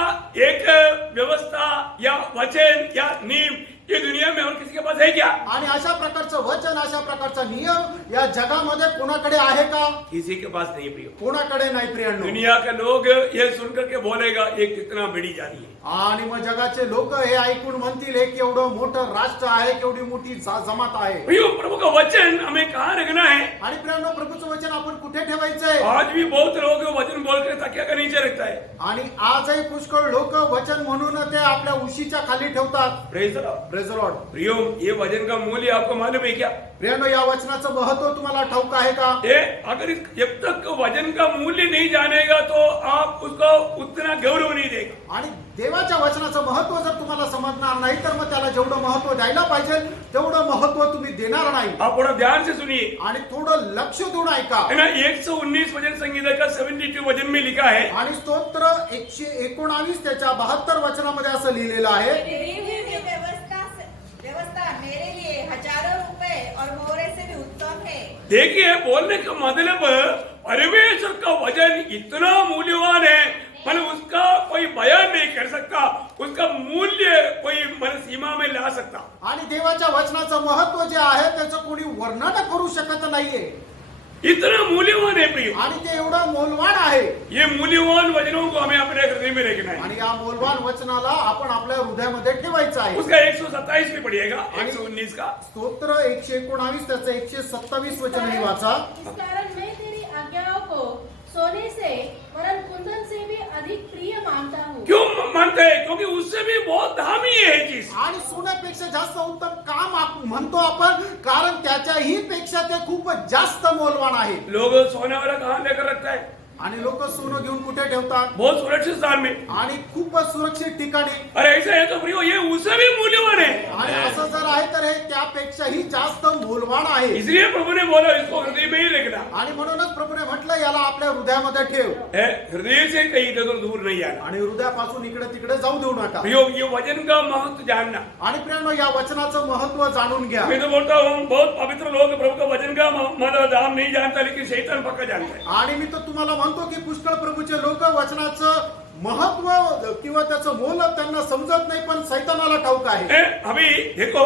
एक व्यवस्था या वचन या नियम ये दुनिया में और किसी के पास है क्या? आणि अशा प्रकारचं वचन, अशा प्रकारचा नियम या जगामध्ये कोणाकडे आहे का? किसी के पास नहीं प्रियो. कोणाकडे नाही प्रियांनो. दुनिया के लोग ये सुन करके बोलेगा ये कितना बड़ी जाति है. आणि मग जगाचे लोक हे ऐकून म्हणतील हे केवढं मोठं राष्ट्र आहे, केवढी मोठी जमात आहे. प्रियो प्रभु का वचन हमें कहाँ रखना है? आणि प्रियांनो प्रभूचं वचन आपण कुठे ठेवायचंय? आज भी बहुत लोग वचन बोलकर तकिया का नीचे रखता है. आणि आजही पुष्कळ लोक वचन म्हणून ते आपल्या उशीच्या खाली ठेवतात. Praise the Lord. Praise the Lord. प्रियो ये वचन का मूल्य आपको मालूम है क्या? प्रियांनो या वचनाचं महत्व तुम्हाला ठाऊक आहे का? ये अगर जब तक वचन का मूल्य नहीं जानेगा तो आप उसको उतना गौरव नहीं देगा. आणि देवाच्या वचनाचं महत्व जर तुम्हाला समजणार नाही तर मग त्याला जेवढं महत्व द्यायला पाहिजे तेवढं महत्व तुम्ही देणार नाही. आप थोड़ा ध्यान से सुनिए. आणि थोडं लक्ष देऊन ऐका. है ना, 119 वचन संगीता का 72 वचन में लिखा है. आणि स्तोत्र 119 त्याच्या 72 वचनामध्ये असं लिहिलेलं आहे. दी हुई व्यवस्था मेरे लिए हजारों रुपए और मोहरे से भी उत्तम है. देखिए बोलने का मतलब परमेश्वर का वचन इतना मूल्यवान है मतलब उसका कोई बयान नहीं कर सकता, उसका मूल्य कोई मन सीमा में ला सकता. आणि देवाच्या वचनाचं महत्व जे आहे त्याचं कोणी वर्णन करू शकत नाहीये. इतना मूल्यवान है प्रिय. आणि ते एवढं मोलवान आहे. ये मूल्यवान वचनों को हमें अपने हृदय में रखना है. आणि या मोलवान वचनाला आपण आपल्या हृदयामध्ये ठेवायचं आहे. उसका 127 भी पढ़िएगा. 119 का स्तोत्र 119 त्याचं 127 वचनही वाचा. इस कारण मैं तेरी आज्ञाओं को सोने से वरन कुंदन से भी अधिक प्रिय मानता हूँ. क्यों मानते हैं? क्योंकि उससे भी बहुत दामी है चीज. आणि सोन्यापेक्षा जास्त उत्तम काम म्हणतो आपण कारण त्याच्याही पेक्षा ते खूप जास्त मोलवान आहे. लोग सोने वाला कहाँ लेकर रखता है? आणि लोक सोनं घेऊन कुठे ठेवतात? बहुत सुरक्षित स्थान में. आणि खूप सुरक्षित ठिकाणी. अरे ऐसा है तो प्रियो ये उससे भी मूल्यवान है. आणि असं जर आहे तर हे त्यापेक्षाही जास्त मूल्यवान आहे. इसलिए प्रभु ने बोला इसको हृदय में ही रखना, आणि म्हणूनच प्रभूने म्हटलं याला आपल्या हृदयामध्ये ठेव है हृदय से कहीं इधर उधर दूर नहीं जाना। आणि हृदयापासून इकडे तिकडे जाऊ देऊ नका. प्रियो, ये वचन का महत्व जानना। आणि प्रियानो या वचनाचं महत्व जाणून घ्या. मैं तो बोलता हूँ बहुत पवित्र लोग प्रभु का वचन का मतलब दाम नहीं जानता, लेकिन शैतान पक्का जानता है। आणि मी तर तुम्हाला म्हणतो की पुष्कळ प्रभूचे लोक वचनाचं महत्व किंवा त्याचं मोल त्यांना समजत नाही, पण सैतानाला ठाऊक आहे. अभी देखो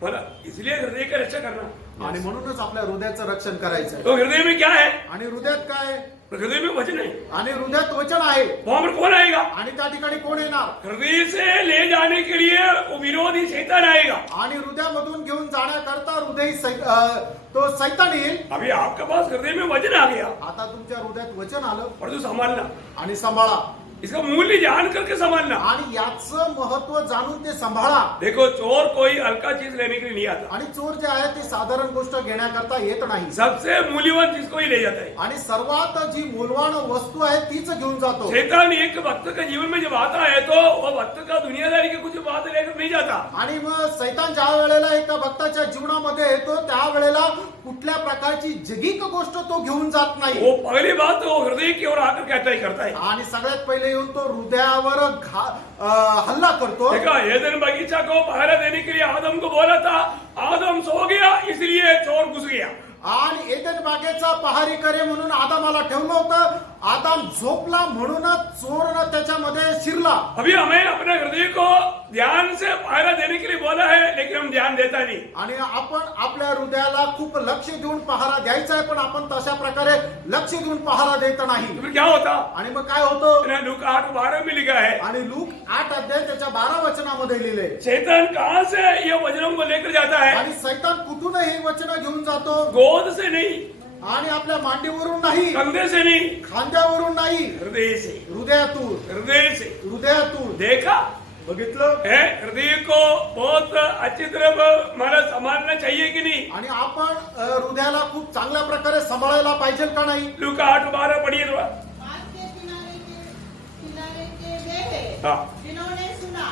बोला इसलिए हृदय का रक्षा करना, आणि म्हणूनच आपल्या हृदयाचं रक्षण करायचं आहे. तो हृदय में क्या है? आणि हृदयात काय आहे? हृदय में वचन है, आणि हृदयात वचन आहे. वहां पर कौन आएगा? आणि त्या ठिकाणी कोण येणार? हृदय से ले जाने के लिए वो विरोधी शैतान आएगा। आणि हृदयामधून घेऊन जाण्याकरता तो सैतान येईल. अभी आपके पास हृदय में वचन आ गया आता तुमच्या हृदयात वचन आलं और तो संभालना, आणि सांभाळा. इसका मूल्य जान करके संभालना। आणि याचं महत्व जाणून ते सांभाळा. देखो चोर कोई हल्का चीज लेने के लिए नहीं आता, आणि चोर जे आहे ते साधारण गोष्ट घेण्याकरता येत नाही. सबसे मूल्यवान चीज को ही ले जाता है। आणि सर्वात जी मूल्यवान वस्तू आहे तीच घेऊन जातो. शैतान एक भक्त के जीवन में जब आता है तो वह भक्त का दुनियादारी के कुछ बात लेकर नहीं जाता। आणि मग सैतान ज्या वेळेला एका भक्ताच्या जीवनामध्ये येतो त्या वेळेला कुठल्या प्रकारची जगिक गोष्ट तो घेऊन जात नाही. वो पहली बात वो हृदय की ओर आकर के अटैक करता है। आणि सगळ्यात पहिले येऊन तो हृदयावर हल्ला करतो. देखा एदन बगीचा को पहरा देने के लिए आदम को बोला था, आदम सो गया इसलिए चोर घुस गया। आणि एदन बागेचा पहारी करे म्हणून आदामाला ठेवलं होतं. आदाम झोपला म्हणूनच चोर त्याच्यामध्ये शिरला. अभी हमें अपने हृदय को ध्यान से पहरा देने के लिए बोला है, लेकिन हम ध्यान देता नहीं। आणि आपण आपल्या हृदयाला खूप लक्ष देऊन पहारा द्यायचा आहे, पण आपण तशा प्रकारे लक्ष देऊन पहारा देत नाही. तो फिर क्या होता? आणि मग काय होतं? लूका 8:12 में लिखा है, आणि लूक 8 अध्याय त्याच्या 12 वचनामध्ये लिहिले. शैतान कहां से ये वचनों को लेकर जाता है? आणि सैतान कुठून हे वचन घेऊन जातो? गोद से नहीं, आणि आपल्या मांडीवरून नाही, कंधे से नहीं, खांद्यावरून नाही, हृदय से, हृदयातून. हृदय से। हृदयातून. देखा बघितलं? है हृदय को बहुत अच्छी तरह मला संभालना चाहिए कि नहीं? आणि आपण हृदयाला खूप चांगल्या प्रकारे सांभाळायला पाहिजे का नाही? लूका 8:12 पढ़िए थोड़ा। बात के किनारे के वे हैं हाँ। जिन्होंने सुना,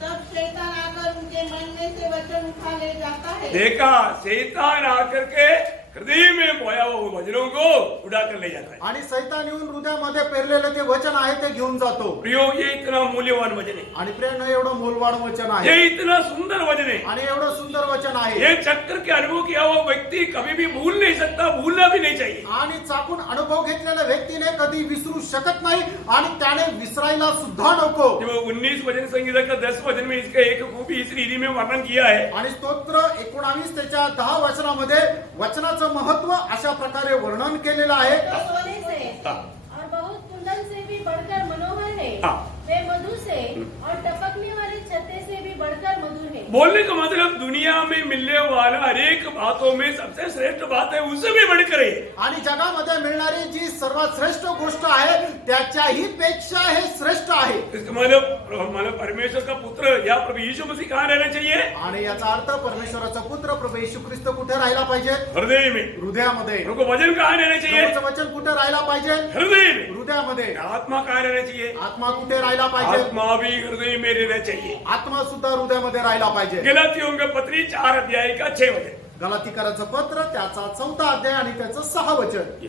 तब शैतान आकर उनके मन में से वचन उठा ले जाता है। देखा शैतान आकर के हृदय में बोया हुआ वचनों को उड़ा कर ले जाता है। आणि सैतान येऊन हृदयामध्ये पेरलेलं ते वचन आहे ते घेऊन जातो. प्रयोग ये इतना मूल्यवान वचन है, आणि प्रेरणा एवढं मोलवान वचन ये आहे, इतना सुंदर वचन है, आणि एवढं सुंदर वचन आहे. ये चक्कर के अनुभव किया हुआ व्यक्ति कभी भी भूल नहीं सकता, भूलना भी नहीं चाहिए। आणि चाकून अनुभव घेतलेल्या व्यक्तीने कधी विसरू शकत नाही, आणि त्याने विसरायला सुद्धा नको. जब 19 वचन संगीता का 10 वचन में इसका एक खूबी इस रीति में वर्णन किया है। आणि स्तोत्र 19 त्याच्या 10 वचनामध्ये वचनाचं महत्व अशा प्रकारे वर्णन केलेलं आहे. तो सोने से और बहुत कुंदन से भी बढ़कर मनोहर है, वे मधु से और टपकने वाली छत्ते से भी बढ़कर मधुर है। बोलने का मतलब दुनिया में मिलने वाला हर एक बातों में सबसे श्रेष्ठ बात है उससे भी बढ़कर है। आणि जगामध्ये मिळणारी जी सर्वात श्रेष्ठ गोष्ट आहे त्याच्याही पेक्षा हे श्रेष्ठ आहे. इसका मतलब परमेश्वर का पुत्र या प्रभु यीशु मसीह कहाँ रहना चाहिए? आणि याचा अर्थ परमेश्वराचा पुत्र प्रभू येशू ख्रिस्त कुठे राहिला पाहिजे? हृदय में। हृदयामध्ये. उनको वचन कहाँ रहना चाहिए? प्रभूचं वचन कुठे राहिला पाहिजे? हृदय में। हृदयामध्ये. आत्मा कहाँ रहना चाहिए? आत्मा कुठे राहिला पाहिजे? आत्मा भी हृदय में रहना चाहिए। आत्मा सुद्धा हृदयामध्ये राहिला पाहिजे. गलातियों के पत्री 4 अध्याय का 6 वचन। गलातीकरांचं पत्र त्याचा 4था अध्याय आणि त्याचं 6 वचन.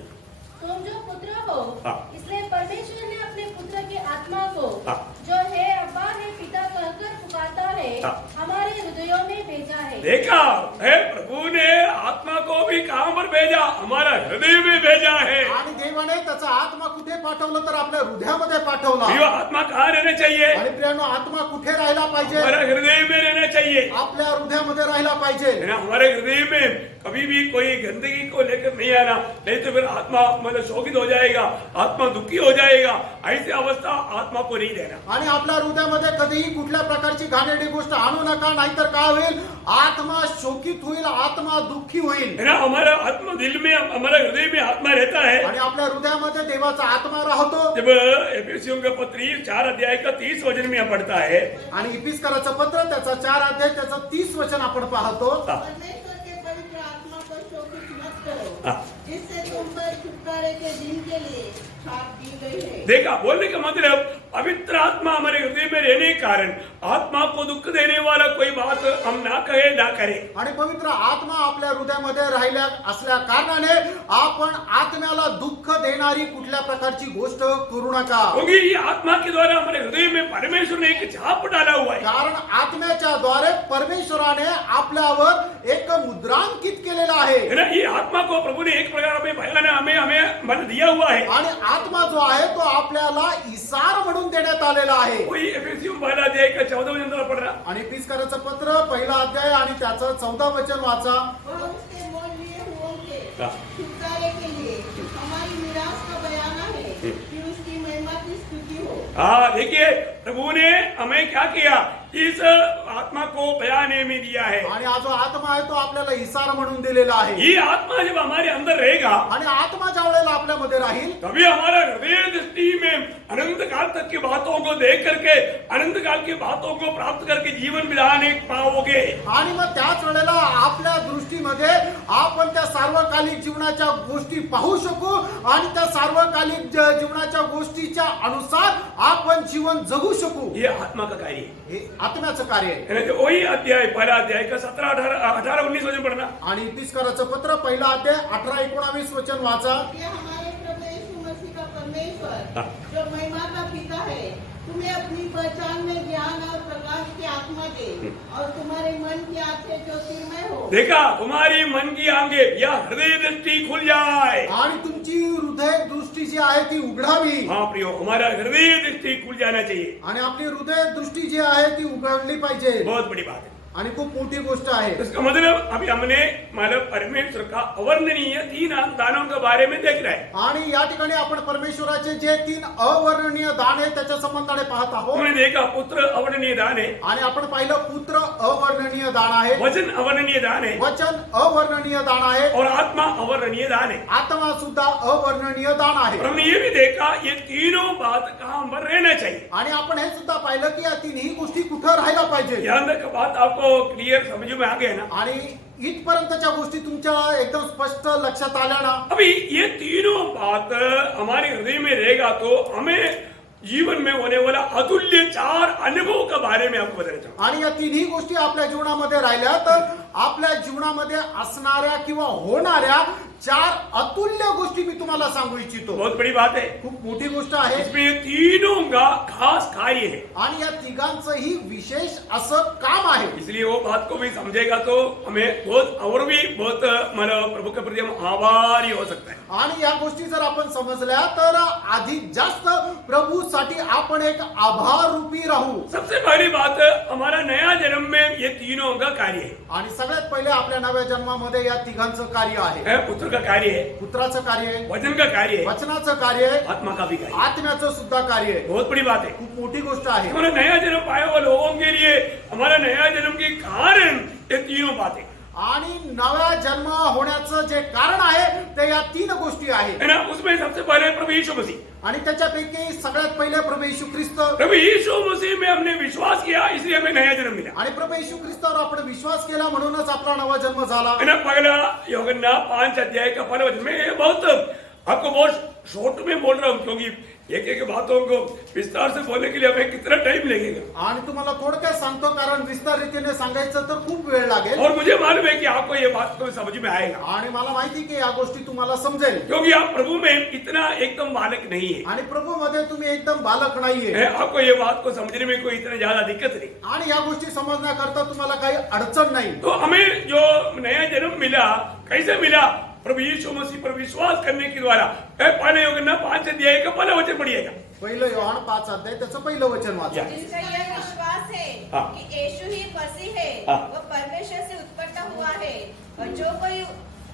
तुम जो पुत्र हो, हाँ। इसलिए परमेश्वर ने अपने पुत्र की आत्मा को, हाँ। जो है अब्बा है पिता कहकर पुकारता है, हाँ। हमारे हृदयों में भेजा है। देखा है प्रभु ने आत्मा को भी कहां पर भेजा? हमारा हृदय में भेजा है। आणि देवाने त्याचा आत्मा कुठे पाठवलं तर आपल्या हृदयामध्ये पाठवला. ये आत्मा कहाँ रहना चाहिए? आणि प्रियानो आत्मा कुठे राहिला पाहिजे? हमारा हृदय में रहना चाहिए। आपल्या हृदयामध्ये राहिला पाहिजे. है ना? हमारे हृदय में कभी भी कोई गंदगी को लेकर नहीं आना, नहीं तो फिर आत्मा मतलब शोकित हो जाएगा, आत्मा दुखी हो जाएगा। ऐसी अवस्था आत्मा को नहीं देना। आणि आपल्या हृदयामध्ये कधीही कुठल्या प्रकारची घाणेरडी गोष्ट आणू नका, नाहीतर काय होईल? आत्मा शोकित होईल, आत्मा दुःखी होईल. है ना? हमारा आत्मा दिल में, हमारा हृदय में आत्मा रहता है। आणि आपल्या हृदयामध्ये देवाचा आत्मा राहतो. जब एफेसियों का पत्री 4 अध्याय का 30 वचन में पढ़ता है, आणि इफिसकराचं पत्र त्याचा 4 अध्याय त्याचं 30 वचन आपण पाहतो. परमेश्वर के पवित्र आत्मा को शोकित मत करो, हाँ। जिससे तुम पर छुटकारे के दिन के लिए छाप दी गई है। देखा बोलने का मतलब पवित्र आत्मा हमारे हृदय में रहने के कारण आत्मा को दुख देने वाला कोई बात हम ना कहे ना करे. आणि पवित्र आत्मा आपल्या हृदयामध्ये राहिल्या असल्या कारणाने आपण आत्म्याला दुःख देणारी कुठल्या प्रकारची गोष्ट करू नका. क्योंकि ये आत्मा के द्वारा हमारे हृदय में परमेश्वर ने एक छाप डाला हुआ है. कारण आत्म्याच्या द्वारे परमेश्वराने आपल्यावर एक मुद्रांकित केलेला आहे. है ना, ये आत्मा को प्रभु ने एक प्रकार में बयान हमें हमें मन दिया हुआ है. आणि आत्मा जो आहे तो आपल्याला इसार म्हणून देण्यात आलेला आहे. कोई एफएसयू पहला अध्याय का 14 वचन जरा पढ़ रहा. आणि पिस्काराचं पत्र पहिला अध्याय आणि त्याचं 14 वचन वाचा. वह उसके मोल लिए हुओं के हाँ। छुटकारे के लिए हमारी मिरास का बयाना है कि उसकी महिमा की स्तुति हो. हाँ, देखिए प्रभु ने हमें क्या किया, इस आत्मा को बयाने में दिया है. आणि हा जो आत्मा आहे तो आपल्याला इसार म्हणून दिलेला आहे. ये आत्मा जब हमारे अंदर रहेगा आणि आत्मा ज्या वेळेला आपल्यामध्ये राहील तभी हमारा हृदय दृष्टि में अनंत काल तक की बातों को देख करके अनंत काल की बातों को प्राप्त करके जीवन विधान एक पाओगे. आणि मग त्याच वेळेला आपल्या दृष्टीमध्ये आपण त्या सार्वकालिक जीवनाच्या गोष्टी पाहू शकू आणि त्या सार्वकालिक जीवनाच्या गोष्टीच्या अनुसार आपण जीवन जगू शकू. ये आत्मा का कार्य है. हे आत्म्याचं कार्य आहे. है ना, तो वही अध्याय पहला अध्याय का 17, 18, 19 वचन पढ़ना. आणि पिस्काराचं पत्र पहिला अध्याय 18-19 वचन वाचा. ये हमारे प्रभु यीशु मसीह का परमेश्वर हाँ। जो महिमा का पिता है तुम्हें अपनी पहचान में ज्ञान और प्रकाश की आत्मा दे और तुम्हारे मन की आंखें ज्योतिर्मय हो. देखा, तुम्हारी मन की आंखें या हृदय दृष्टि खुल जाए. आणि तुमची हृदय दृष्टी जी आहे ती उघडावी. हाँ प्रियो, हमारा हृदय दृष्टि खुल जाना चाहिए. आणि आपली हृदय दृष्टी जी आहे ती उघडली पाहिजे. बहुत बड़ी बात है. आणि खूप मोठी गोष्ट आहे. इसका मतलब अभी हमने मतलब परमेश्वर का अवर्णनीय 3 दानों के बारे में देख रहा है. आणि या ठिकाणी आपण परमेश्वराचे जे 3 अवर्णनीय दान आहे त्याच्या संबंधाने पाहत आहोत. हमने देखा पुत्र अवर्णनीय दान है, आणि आपण पाहिलं पुत्र अवर्णनीय दान आहे, वचन अवर्णनीय दान है वचन अवर्णनीय दान आहे, और आत्मा अवर्णनीय दान है. आत्मा सुद्धा अवर्णनीय दान आहे. और हमने ये भी देखा ये तीनों बात कहाँ पर रहना चाहिए. आणि आपण हे सुद्धा पाहिलं की या तिन्ही गोष्टी कुठं राहायला पाहिजे. ध्यान तक बात आपको क्लियर समझ में आ गया ना. आणि इथपर्यंतच्या गोष्टी तुमच्या एकदम स्पष्ट लक्षात आल्या ना. अभी ये तीनों बात हमारे हृदय में रहेगा तो हमें जीवन में होने वाला अतुल्य 4 अनुभव के बारे में आपको बताना चाहूँ. आणि या तिन्ही गोष्टी आपल्या जीवनामध्ये राहिल्या तर आपल्या जीवनामध्ये असणाऱ्या किंवा होणाऱ्या 4 अतुल्य गोष्टी मी तुम्हाला सांगू इच्छितो. बहुत बड़ी बात है. खूप मोठी गोष्ट आहे. इसमें ये तीनों का खास कार्य है. आणि या तिघांचंही विशेष असं काम आहे. इसलिए वो बात को भी समझेगा तो हमें बहुत और भी बहुत मतलब प्रभु के प्रति हम आभारी हो सकता है. आणि या गोष्टी जर आपण समजल्या तर अधिक जास्त प्रभूसाठी आपण एक आभार रूपी राहू. सबसे पहली बात, हमारा नया जन्म में ये तीनों का कार्य है. आणि सगळ्यात पहिले आपल्या नव्या जन्मामध्ये या तिघांचं कार्य आहे. पुत्र का कार्य है, पुत्राचं कार्य आहे, वचन का कार्य है, वचनाचं कार्य आहे, आत्मा का भी कार्य है. आत्म्याचं सुद्धा कार्य आहे. बहुत बड़ी बात है. खूप मोठी गोष्ट आहे. हमारा नया जन्म पाए हुए लोगों के लिए हमारा नया जन्म के कारण ये तीनों बातें आणि नवा जन्म होण्याचं जे कारण आहे ते या 3 गोष्टी आहेत. है ना. उसमें सबसे पहले प्रभु यीशु मसीह. आणि त्याच्यापैकी सगळ्यात पहिले प्रभू येशू ख्रिस्त. प्रभु यीशु मसीह में हमने विश्वास किया इसलिए हमें नया जन्म मिला. आणि प्रभू येशू ख्रिस्तावर आपण विश्वास केला म्हणूनच आपला नवा जन्म झाला. है ना. पहला यूहन्ना 5 अध्याय का पहला वचन. मैं ये बहुत आपको बहुत शॉर्ट में बोल रहा हूँ क्योंकि एक एक बातों को विस्तार से बोलने के लिए हमें कितना टाइम लगेगा. आणि तुम्हाला थोडक्यात सांगतो कारण विस्तार रीतीने सांगायचं तर खूप वेळ लागेल. और मुझे मालूम है कि आपको ये बात को समझ में आएगा आणि मला माहिती की या गोष्टी तुम्हाला समजेल. क्योंकि आप प्रभु में इतना एकदम बालक नहीं है. आणि प्रभू मध्ये तुम्ही एकदम बालक नाहीये. है, आपको ये बात को समझने में कोई इतना ज्यादा दिक्कत नहीं. आणि या गोष्टी समजण्याकरता तुम्हाला काही अडचण नाही. तो हमें जो नया जन्म मिला कैसे मिला, प्रभु यीशु मसीह पर विश्वास करने के द्वारा. पहले यूहन्ना 5 अध्याय का पहला वचन पढ़िएगा. पहिलं योहान 5 अध्याय त्याचं पहिलं वचन वाचा. या. जिसका यह विश्वास है हाँ। कि यीशु ही मसीह है, हाँ। वह परमेश्वर से उत्पन्न हुआ है और जो कोई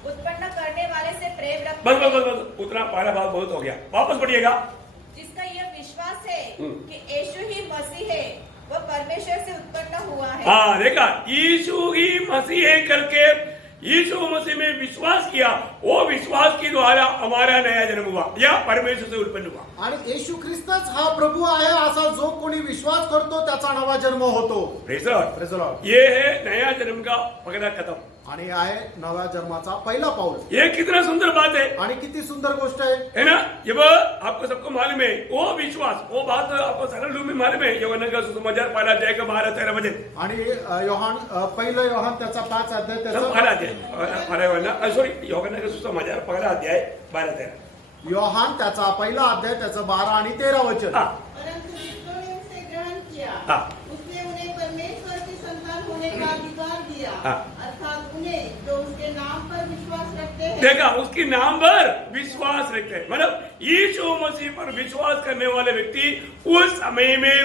उत्पन्न करने वाले से प्रेम रखता बस बस है, बस बस उतना पहला भाग बहुत हो गया. वापस पढ़िएगा. जिसका यह विश्वास है हम्म। कि यीशु ही मसीह है, वह परमेश्वर से उत्पन्न हुआ है. हाँ देखा, यीशु ही मसीह है करके यीशु मसीह में विश्वास किया, वो विश्वास के द्वारा हमारा नया जन्म हुआ या परमेश्वर से उत्पन्न हुआ. आणि येशू ख्रिस्तच हा प्रभू आहे असा जो कोणी विश्वास करतो त्याचा नवा जन्म होतो. Praise the Lord. Praise the Lord. ये है नया जन्म का पहला कदम. आणि आहे नव्या जन्माचा पहिला पाऊल. ये कितना सुंदर बात है आणि किती सुंदर गोष्ट आहे. है ना. जब आपको सबको मालूम है वो विश्वास, वो बात आपको सरल रूप में मालूम है. यूहन्ना का सुसमाचार 5 अध्याय का 12-13 वचन. आणि पहिलं योहान त्याचा 5 अध्याय त्याचा 12 अध्याय सॉरी यूहन्ना का सुसमाचार 1 अध्याय 12-13. योहान त्याचा पहिला अध्याय त्याचं 12 आणि 13 वचन. हाँ. परंतु जिसने उसे ग्रहण किया हाँ. उसने उन्हें परमेश्वर की संतान होने का अधिकार दिया, हाँ. अर्थात उन्हें जो उसके नाम पर विश्वास रखते हैं. देखा, उसके नाम पर विश्वास रखते हैं. मतलब यीशु मसीह पर विश्वास करने वाले व्यक्ति उस समय में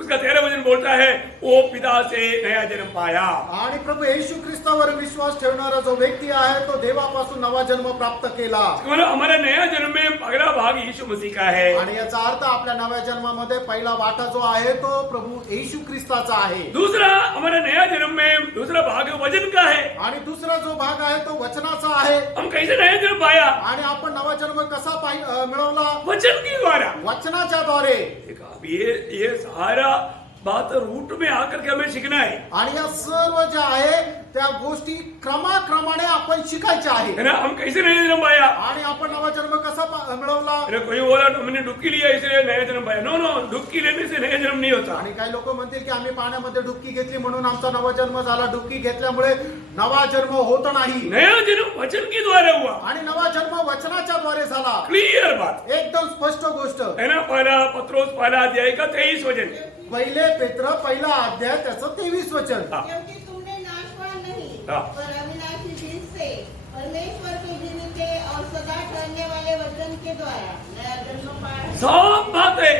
उसका 13 वचन बोलता है वो पिता से नया जन्म पाया. आणि प्रभू येशू ख्रिस्तावर विश्वास ठेवणारा जो व्यक्ती आहे तो देवापासून नवा जन्म प्राप्त केला. मतलब हमारा नया जन्म में पहला भाग यीशु मसीह का है. आणि याचा अर्थ आपल्या नव्या जन्मामध्ये पहिला वाटा जो आहे तो प्रभू येशू ख्रिस्ताचा आहे. दूसरा हमारा नया जन्म में दूसरा भाग वचन का है. आणि दुसरा जो भाग आहे तो वचनाचा आहे. हम कैसे नया जन्म पाया. आणि आपण नवा जन्म कसा मिळवला. वचन के द्वारा. वचनाच्या द्वारे. देखा, अब ये सारा बात रूट में आकर के हमें सीखना है. आणि या सर्व जे आहे त्या गोष्टी क्रमाक्रमाने आपण शिकायच्या आहे. है ना. हम कैसे नया जन्म पाया. आणि आपण नवा जन्म कसा मिळवला. अरे कोई बोला तो हमने डुबकी लिया इसलिए नया जन्म पाया. नो नो, डुबकी लेने से नया जन्म नहीं होता. आणि काही लोक म्हणतील की आम्ही पाण्यामध्ये डुबकी घेतली म्हणून आमचा नवा जन्म झाला. डुबकी घेतल्यामुळे नवा जन्म होत नाही. नया जन्म वचन के द्वारा हुआ. आणि नवा जन्म वचनाच्या द्वारे झाला. क्लियर बात एकदम स्पष्ट गोष्ट है ना. पहला पत्रोस 1 अध्याय का 23 वचन. पहिले पेत्र पहिला अध्याय त्याचं 23 वचन. क्योंकि तुमने नाशवान नहीं हाँ. पर अविनाशी बीज से परमेश्वर के जीवित और सदा ठहरने वाले वचन के द्वारा नया जन्म पाया है. सब बात है.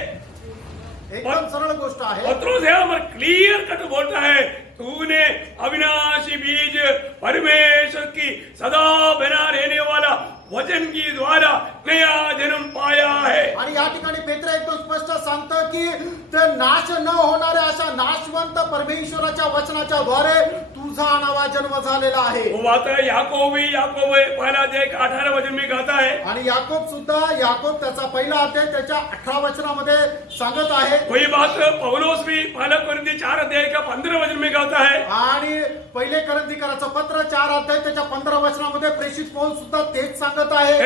एकदम सरळ गोष्ट आहे. पत्रोस है हमारा क्लियर कट बोलता है तूने अविनाशी बीज परमेश्वर की सदा बना रहने वाला वचन की द्वारा नया जन्म पाया है. आणि या ठिकाणी पेत्र एकदम स्पष्ट सांगतं की ते नाश न होणाऱ्या अशा नाशवंत परमेश्वराच्या वचनाच्या द्वारे तुझा नवा जन्म झालेला आहे. वो बात है याकूब 1 अध्याय का 18 वचन में कहता है. आणि याकोब त्याचा पहिला अध्याय त्याच्या 18 वचनामध्ये सांगत आहे. वही बात पौलोस भी 1 कोरिन्थी 4 अध्याय का 15 वचन में कहता है. आणि पहिले करंथीकराचं पत्र 4 अध्याय त्याच्या 15 वचनामध्ये प्रेषित पौल सुद्धा तेच सांगत आहे.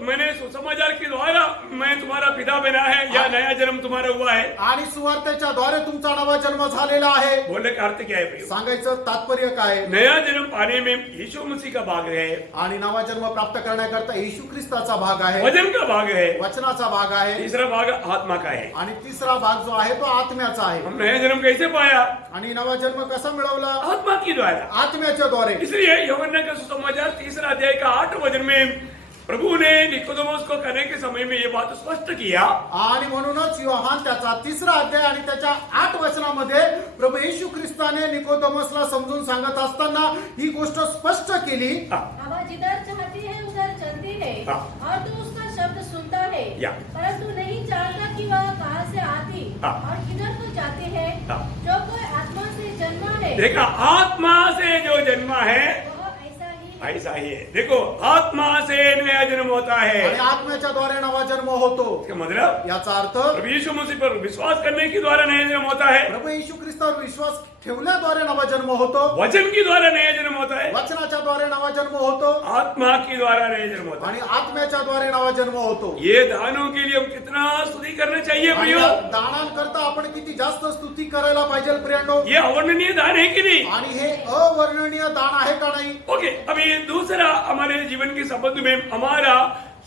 मैंने सुसमाचार के द्वारा मैं तुम्हारा पिता बना है या नया जन्म तुम्हारा हुआ है. आणि सुवार्तेच्या द्वारे तुमचा नवा जन्म झालेला आहे. बोलने का अर्थ क्या है भाई. सांगायचं तात्पर्य काय. नया जन्म पाने में यीशु मसीह का भाग है. आणि नवा जन्म प्राप्त करण्याकरता येशू ख्रिस्ताचा भाग आहे. वचन का भाग है. वचनाचा भाग आहे. तीसरा भाग आत्मा का है. आणि तिसरा भाग जो आहे तो आत्म्याचा आहे. हम नया जन्म कैसे पाया. आणि नवा जन्म कसा मिळवला. आत्मा के द्वारा. आत्म्याच्या द्वारे. इसलिए यूहन्ना का सुसमाचार 3 अध्याय का 8 वचन में प्रभु ने निकोदेमोस को कहने के समय में ये बात स्पष्ट किया. आणि म्हणूनच योहान त्याचा 3 अध्याय आणि त्याच्या 8 वचनामध्ये प्रभू येशू ख्रिस्ताने निकोदेमोसला समजून सांगत असताना ही गोष्ट स्पष्ट केली. हवा जिधर चाहती है उधर चलती है हाँ. और तू उसका शब्द सुनता है या. परंतु नहीं जानता कि वह कहाँ से आती हाँ. और किधर को जाती है. हाँ. जो कोई आत्मा से जन्मा है देखा, आत्मा से जो जन्मा है वह ऐसा ही है. ही है. देखो, आत्मा से नया जन्म होता है. आणि आत्म्याच्या द्वारे नवा जन्म होतो. इसका मतलब याचा अर्थ प्रभु यीशु मसीह पर विश्वास करने के द्वारा नया जन्म होता है. प्रभू येशू ख्रिस्तावर विश्वास ठेवल्याद्वारे नवा जन्म होतो. वचन के द्वारा नया जन्म होता है. वचनाच्या द्वारे नवा जन्म होतो. आत्मा के द्वारा नया जन्म होता है. आणि आत्म्याच्या द्वारे नवा जन्म होतो. ये दानों के लिए हम कितना स्तुति करना चाहिए आणि प्रियो. या दानांकरता आपण किती जास्त स्तुती करायला पाहिजे प्रियांनो. ये अवर्णनीय दान है कि नहीं. आणि हे अवर्णनीय दान आहे का नाही. ओके, अभी दूसरा हमारे जीवन के संबंध में हमारा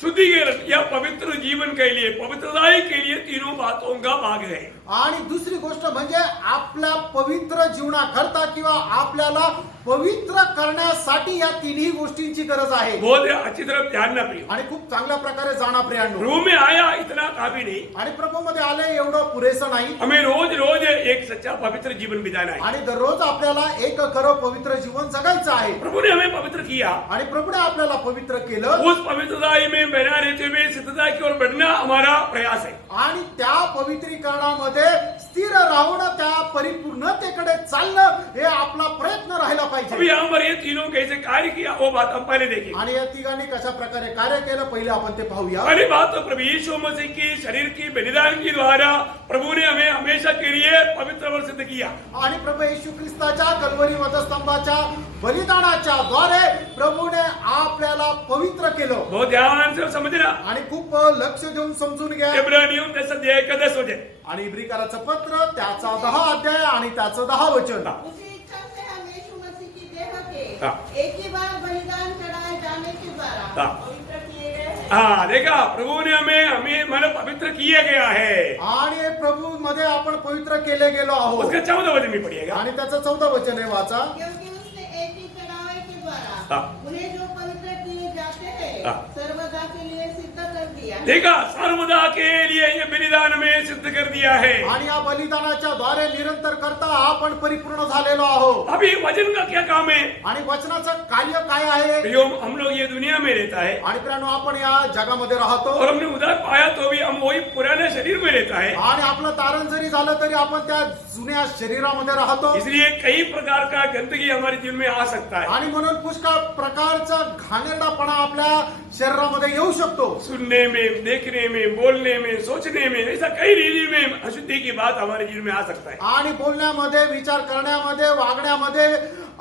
शुद्धिकरण या पवित्र जीवन के लिए, पवित्रताई के लिए तीनों बातों का भाग है. आणि दुसरी गोष्ट म्हणजे आपल्या पवित्र जीवनाकरता किंवा आपल्याला पवित्र करण्यासाठी या तिन्ही गोष्टींची गरज आहे. बहुत अच्छी तरफ ध्यान ना प्रियो. आणि खूप चांगल्या प्रकारे जाणा प्रियांनो. रूम में आया इतना काफी नहीं. आणि प्रभूमध्ये आले एवढं पुरेसं नाही. हमें रोज रोज एक सच्चा पवित्र जीवन बिताना है. आणि दररोज आपल्याला एक खरं पवित्र जीवन जगायचं आहे. प्रभु ने हमें पवित्र किया. आणि प्रभूने आपल्याला पवित्र केलं. उस पवित्रताई में बना रहते हुए सिद्धता की ओर बढ़ना हमारा प्रयास है. आणि त्या पवित्रीकरणामध्ये स्थिर राहून त्या परिपूर्णतेकडे चालणं हे आपला प्रयत्न राहिला पाहिजे. अभी यहाँ पर ये तीनों कैसे कार्य किया वो बात हम पहले देखेंगे. आणि या तिघांनी कशा प्रकारे कार्य केलं पहिले आपण ते पाहूया. पहली बात तो प्रभु यीशु मसीह की शरीर की बलिदान के द्वारा प्रभु ने हमें हमेशा के लिए पवित्र और सिद्ध किया. आणि प्रभू येशू ख्रिस्ताच्या कल्वरी वधस्तंभाच्या बलिदानाच्या द्वारे प्रभूने आपल्याला पवित्र केलं. बहुत ध्यान से समझना. आणि खूप लक्ष देऊन समजून घ्या. इब्रानियों 10 वचन. आणि इब्रिकाराचं पत्र त्याचा 10 अध्याय आणि त्याचं 10 वचन. उसी इच्छा से हम यीशु मसीह की देह के हाँ। एक ही बार बलिदान चढ़ाए जाने के द्वारा हाँ। पवित्र किए गए हैं. हाँ देखा प्रभु ने हमें मन पवित्र किया गया है. आणि प्रभू मध्ये आपण पवित्र केले गेलो आहोत. उसका 14 वचन में पढ़िएगा. आणि त्याचं 14 वचन आहे, वाचा. क्योंकि उसने एक ही चढ़ावे के द्वारा हाँ। उन्हें जो पवित्र किए जाते हैं हाँ। सर्वदा के लिए सिद्ध कर दिया. देखा सर्वदा के लिए ये बलिदान में सिद्ध कर दिया है. आणि या बलिदानाच्या द्वारे निरंतर करता आपण परिपूर्ण झालेलो आहोत. अभी वचन का क्या काम है? आणि वचनाचं कार्य काय आहे? प्रियो, हम लोग ये दुनिया में रहता है आणि प्रियानो, आपण या जगामध्ये राहतो. और हमने उधर पाया तो भी हम वही पुराने शरीर में रहता है. आणि आपलं तारण जरी झालं तरी आपण त्या जुन्या शरीरामध्ये राहतो. इसलिए कई प्रकार का गंदगी हमारे जीवन में आ सकता है. आणि म्हणून पुष्कळ प्रकारचा घाणेरडापणा आपल्या शरीरामध्ये येऊ शकतो. सुनने में, देखने में, बोलने में, सोचने में, ऐसा कई रीति में अशुद्धि की बात हमारे जीवन में आ सकता है. आणि बोलण्यामध्ये, विचार करण्यामध्ये, वागण्यामध्ये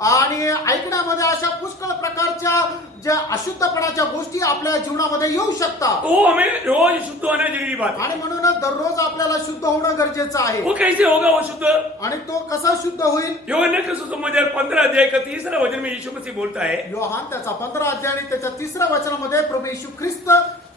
आणि ऐकण्यामध्ये अशा पुष्कळ प्रकारच्या ज्या अशुद्धपणाच्या गोष्टी आपल्या जीवनामध्ये येऊ शकतात. तो हमें रोज शुद्ध होना जरूरी बात है. आणि म्हणूनच दररोज आपल्याला शुद्ध होणं गरजेचं आहे. वो कैसे होगा वो शुद्ध? आणि तो कसा शुद्ध होईल? योहन्ना के सुसमाचार 15 अध्याय का 3 वचन में यीशु मसीह बोलता है. योहान त्याचा 15 अध्याय आणि त्याच्या 3 वचनामध्ये प्रभू येशू ख्रिस्त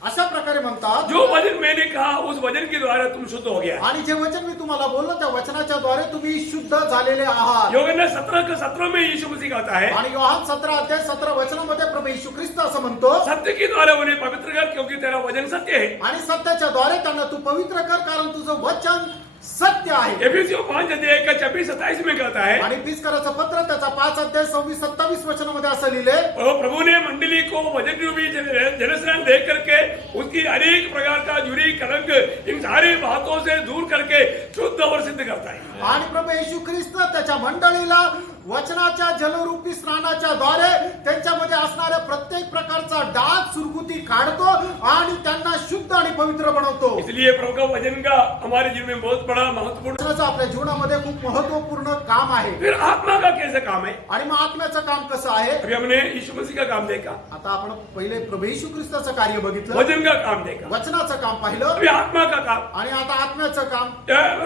अशा प्रकारे म्हणतात, जो वचन मैंने कहा उस वचन के द्वारा तुम शुद्ध हो गया. आणि जे वचन मी तुम्हाला बोललो त्या वचनाच्या द्वारे तुम्ही शुद्ध झालेले आहात. योहन्ना 17 में यीशु मसीह कहता है, आणि योहान 17 अध्याय 17 वचनामध्ये प्रभू येशू ख्रिस्त असं म्हणतो, सत्य के द्वारा उन्हें पवित्र कर क्योंकि तेरा वचन सत्य है. आणि सत्याच्या द्वारे त्यांना तू पवित्र कर कारण तुझं वचन सत्य आहे. एफिसियों 5 अध्याय का 26-27 में कहता है, आणि पिस्कराचं पत्र त्याचा 5 अध्याय 26-27 वचनामध्ये असं लिहिले, और प्रभु ने मंडली को वचन रूपी जलस्नान दे करके उसकी अनेक प्रकार का जुरी कलंक इन सारी बातों से दूर करके शुद्ध और सिद्ध करता है. आणि प्रभू येशू ख्रिस्त त्याच्या मंडळीला वचनाच्या जलरूपी स्नानाच्या द्वारे त्यांच्यामध्ये असणाऱ्या प्रत्येक प्रकारचा डाग सुरकुती काढतो आणि त्यांना शुद्ध आणि पवित्र बनवतो. इसलिए प्रभु का वचन का हमारे जीवन में बहुत बड़ा महत्वपूर्ण. वचनाचं आपल्या जीवनामध्ये खूप महत्वपूर्ण काम आहे. फिर आत्मा का कैसे काम है? आणि मग आत्म्याचं काम कसं आहे? अभी हमने यीशु मसीह का काम देखा, आता आपण पहिले प्रभू येशू ख्रिस्ताचं कार्य बघितलं, वचन का काम देखा, वचनाचं काम पाहिलं, अभी आत्मा का काम. आणि आता आत्म्याचं काम.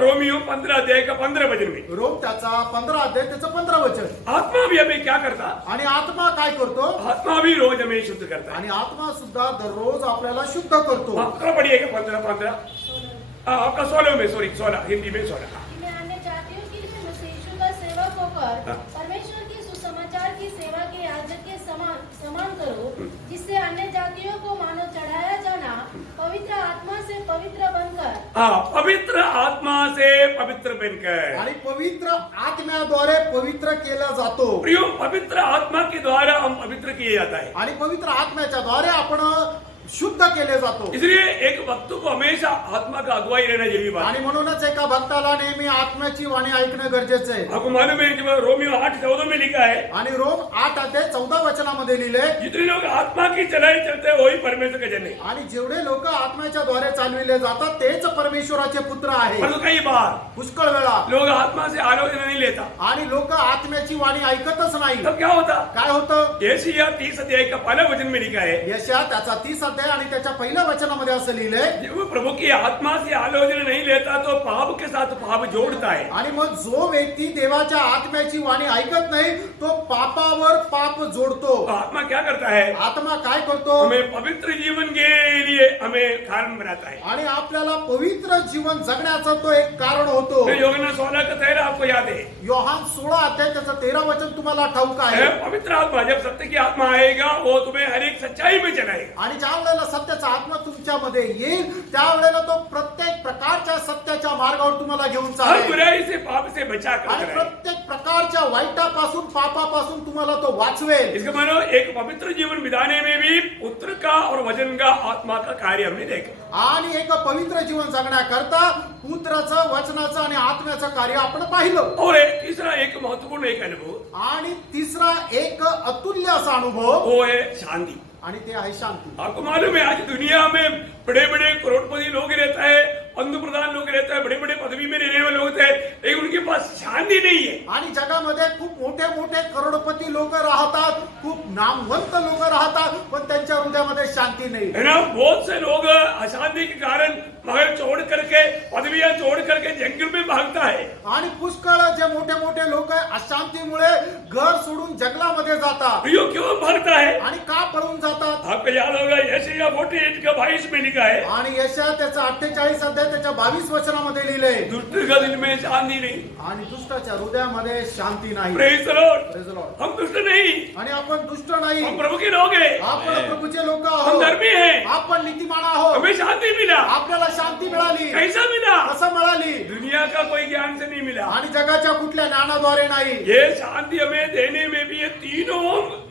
रोमियो 15 अध्याय का 15 वचन में रोम त्याचा 15 अध्याय त्याचं 15 वचन. आत्मा भी हमें क्या करता? आणि आत्मा काय करतो? आत्मा भी रोज हमें शुद्ध करता है. आणि आत्मा सुद्धा दररोज आपल्याला शुद्ध करतो. आपका पढ़िएगा 15 आपका 16 में, सॉरी 16 हिंदी में 16. कि मैं अन्य जातियों के लिए मसीह यीशु का सेवक होकर हाँ। परमेश्वर के सुसमाचार की सेवा के याजक के समान करूं, जिससे अन्य जातियों को मानो चढ़ाया जाना पवित्र आत्मा से पवित्र बनकर. हाँ, पवित्र आत्मा से पवित्र बनकर. आणि पवित्र आत्म्याद्वारे पवित्र केला जातो. प्रियो, पवित्र आत्मा के द्वारा हम पवित्र किए जाता है. आणि पवित्र आत्म्याच्या द्वारे आपण शुद्ध केले जातो. इसलिए एक भक्त को हमेशा आत्मा का अगुवाई रहना जरूरी बात है. आणि म्हणूनच एका भक्ताला नेहमी आत्म्याची वाणी ऐकणं गरजेचं आहे. आपको मालूम है जब रोमियो 8:14 में लिखा है, आणि रोम 8 अध्याय 14 वचनामध्ये लिहिले, जितने लोग आत्मा की चलाई चलते हैं वही परमेश्वर के जन है. आणि जेवढे लोक आत्म्याच्या द्वारे चालविले जातात तेच परमेश्वराचे पुत्र आहे. परंतु कई बार पुष्कळ वेळा लोग आत्मा से आलोचना नहीं लेता. आणि लोक आत्म्याची वाणी ऐकतच नाही. तब क्या होता? काय होतं? यशायाह 30 अध्याय का पहला वचन में लिखा है, यशा त्याचा 30 अध्याय आणि त्याच्या पहिल्या वचनामध्ये असं लिहिलंय, जब प्रभु की आत्मा से आलोचना नहीं लेता तो पाप के साथ पाप जोड़ता है. आणि मग जो व्यक्ती देवाच्या आत्म्याची वाणी ऐकत नाही तो पापावर पाप जोडतो. तो आत्मा क्या करता है? आत्मा काय करतो? हमें पवित्र जीवन के लिए हमें कारण बनाता है. आणि आपल्याला पवित्र जीवन जगण्याचं तो एक कारण होतो. योहन्ना 16 का 13 आपको याद है? योहान 16 अध्याय त्याचं 13 वचन तुम्हाला ठाऊक आहे. पवित्र आत्मा, जब सत्य की आत्मा आएगा वो तुम्हें हर एक सच्चाई में चलाएगा. आणि ज्या वेळेला सत्याचा आत्मा तुमच्यामध्ये येईल त्यावेळेला तो प्रत्येक प्रकारच्या सत्याच्या मार्गावर तुम्हाला घेऊन हर चालेल. बुराई से पाप से बचा आणि कर. प्रत्येक प्रकारच्या वाईटापासून पापापासून तुम्हाला तो वाचवेल. इसका मानो एक पवित्र जीवन बिताने में भी पुत्र का और वचन का आत्मा का कार्य हमने देखा. आणि एक पवित्र जीवन जगण्याकरता पुत्राचं, वचनाचं आणि आत्म्याचं कार्य आपण पाहिलं. और एक तीसरा एक महत्वपूर्ण एक अनुभव, आणि तिसरा एक अतुल्य असा अनुभव वो है शांति। आणि ते आहे शांती। आपको मालूम है आज दुनिया में बड़े बड़े करोड़पति लोग रहता है, बंधु प्रधान लोग रहता है, बड़े बड़े पदवी में रहने वाले लोग होते हैं, लेकिन उनके पास शांति नहीं है। आणि जगामध्ये खूप मोठे मोठे करोडपती लोक राहतात, खूप नामवंत लोक राहतात, पण त्यांच्या हृदयामध्ये शांती नाही। है ना, बहुत से लोग अशांति के कारण महल छोड़ करके, पदवियां छोड़ करके जंगल में भागता है। आणि पुष्कळ जे मोठे मोठे लोक अशांतीमुळे घर सोडून जंगलामध्ये जातात। प्रियो क्यों भागता है? आणि का पळून जातात? आपको याद होगा यशायाह 48 का 22 में लिखा है, आणि यशा त्याचा 48 अध्याय त्याच्या 22 वचनामध्ये लिहिलंय, दुष्ट का दिल में शांति नहीं। आणि दुष्टाच्या हृदयामध्ये शांती नाही। Praise the Lord. Praise the Lord। हम दुष्ट नहीं, आणि आपण दुष्ट नाही, हम प्रभु के लोग हैं, आपण प्रभूचे लोक हम आहोत, धर्मी हैं, आपण नीतिमान आहोत। हमें शांति मिला। आपल्याला शांती मिळाली। कैसा मिला? कसं मिळाली? दुनिया का कोई ज्ञान से नहीं मिला। आणि जगाच्या कुठल्या ज्ञानाद्वारे नाही। ये शांति हमें देने में भी ये तीनों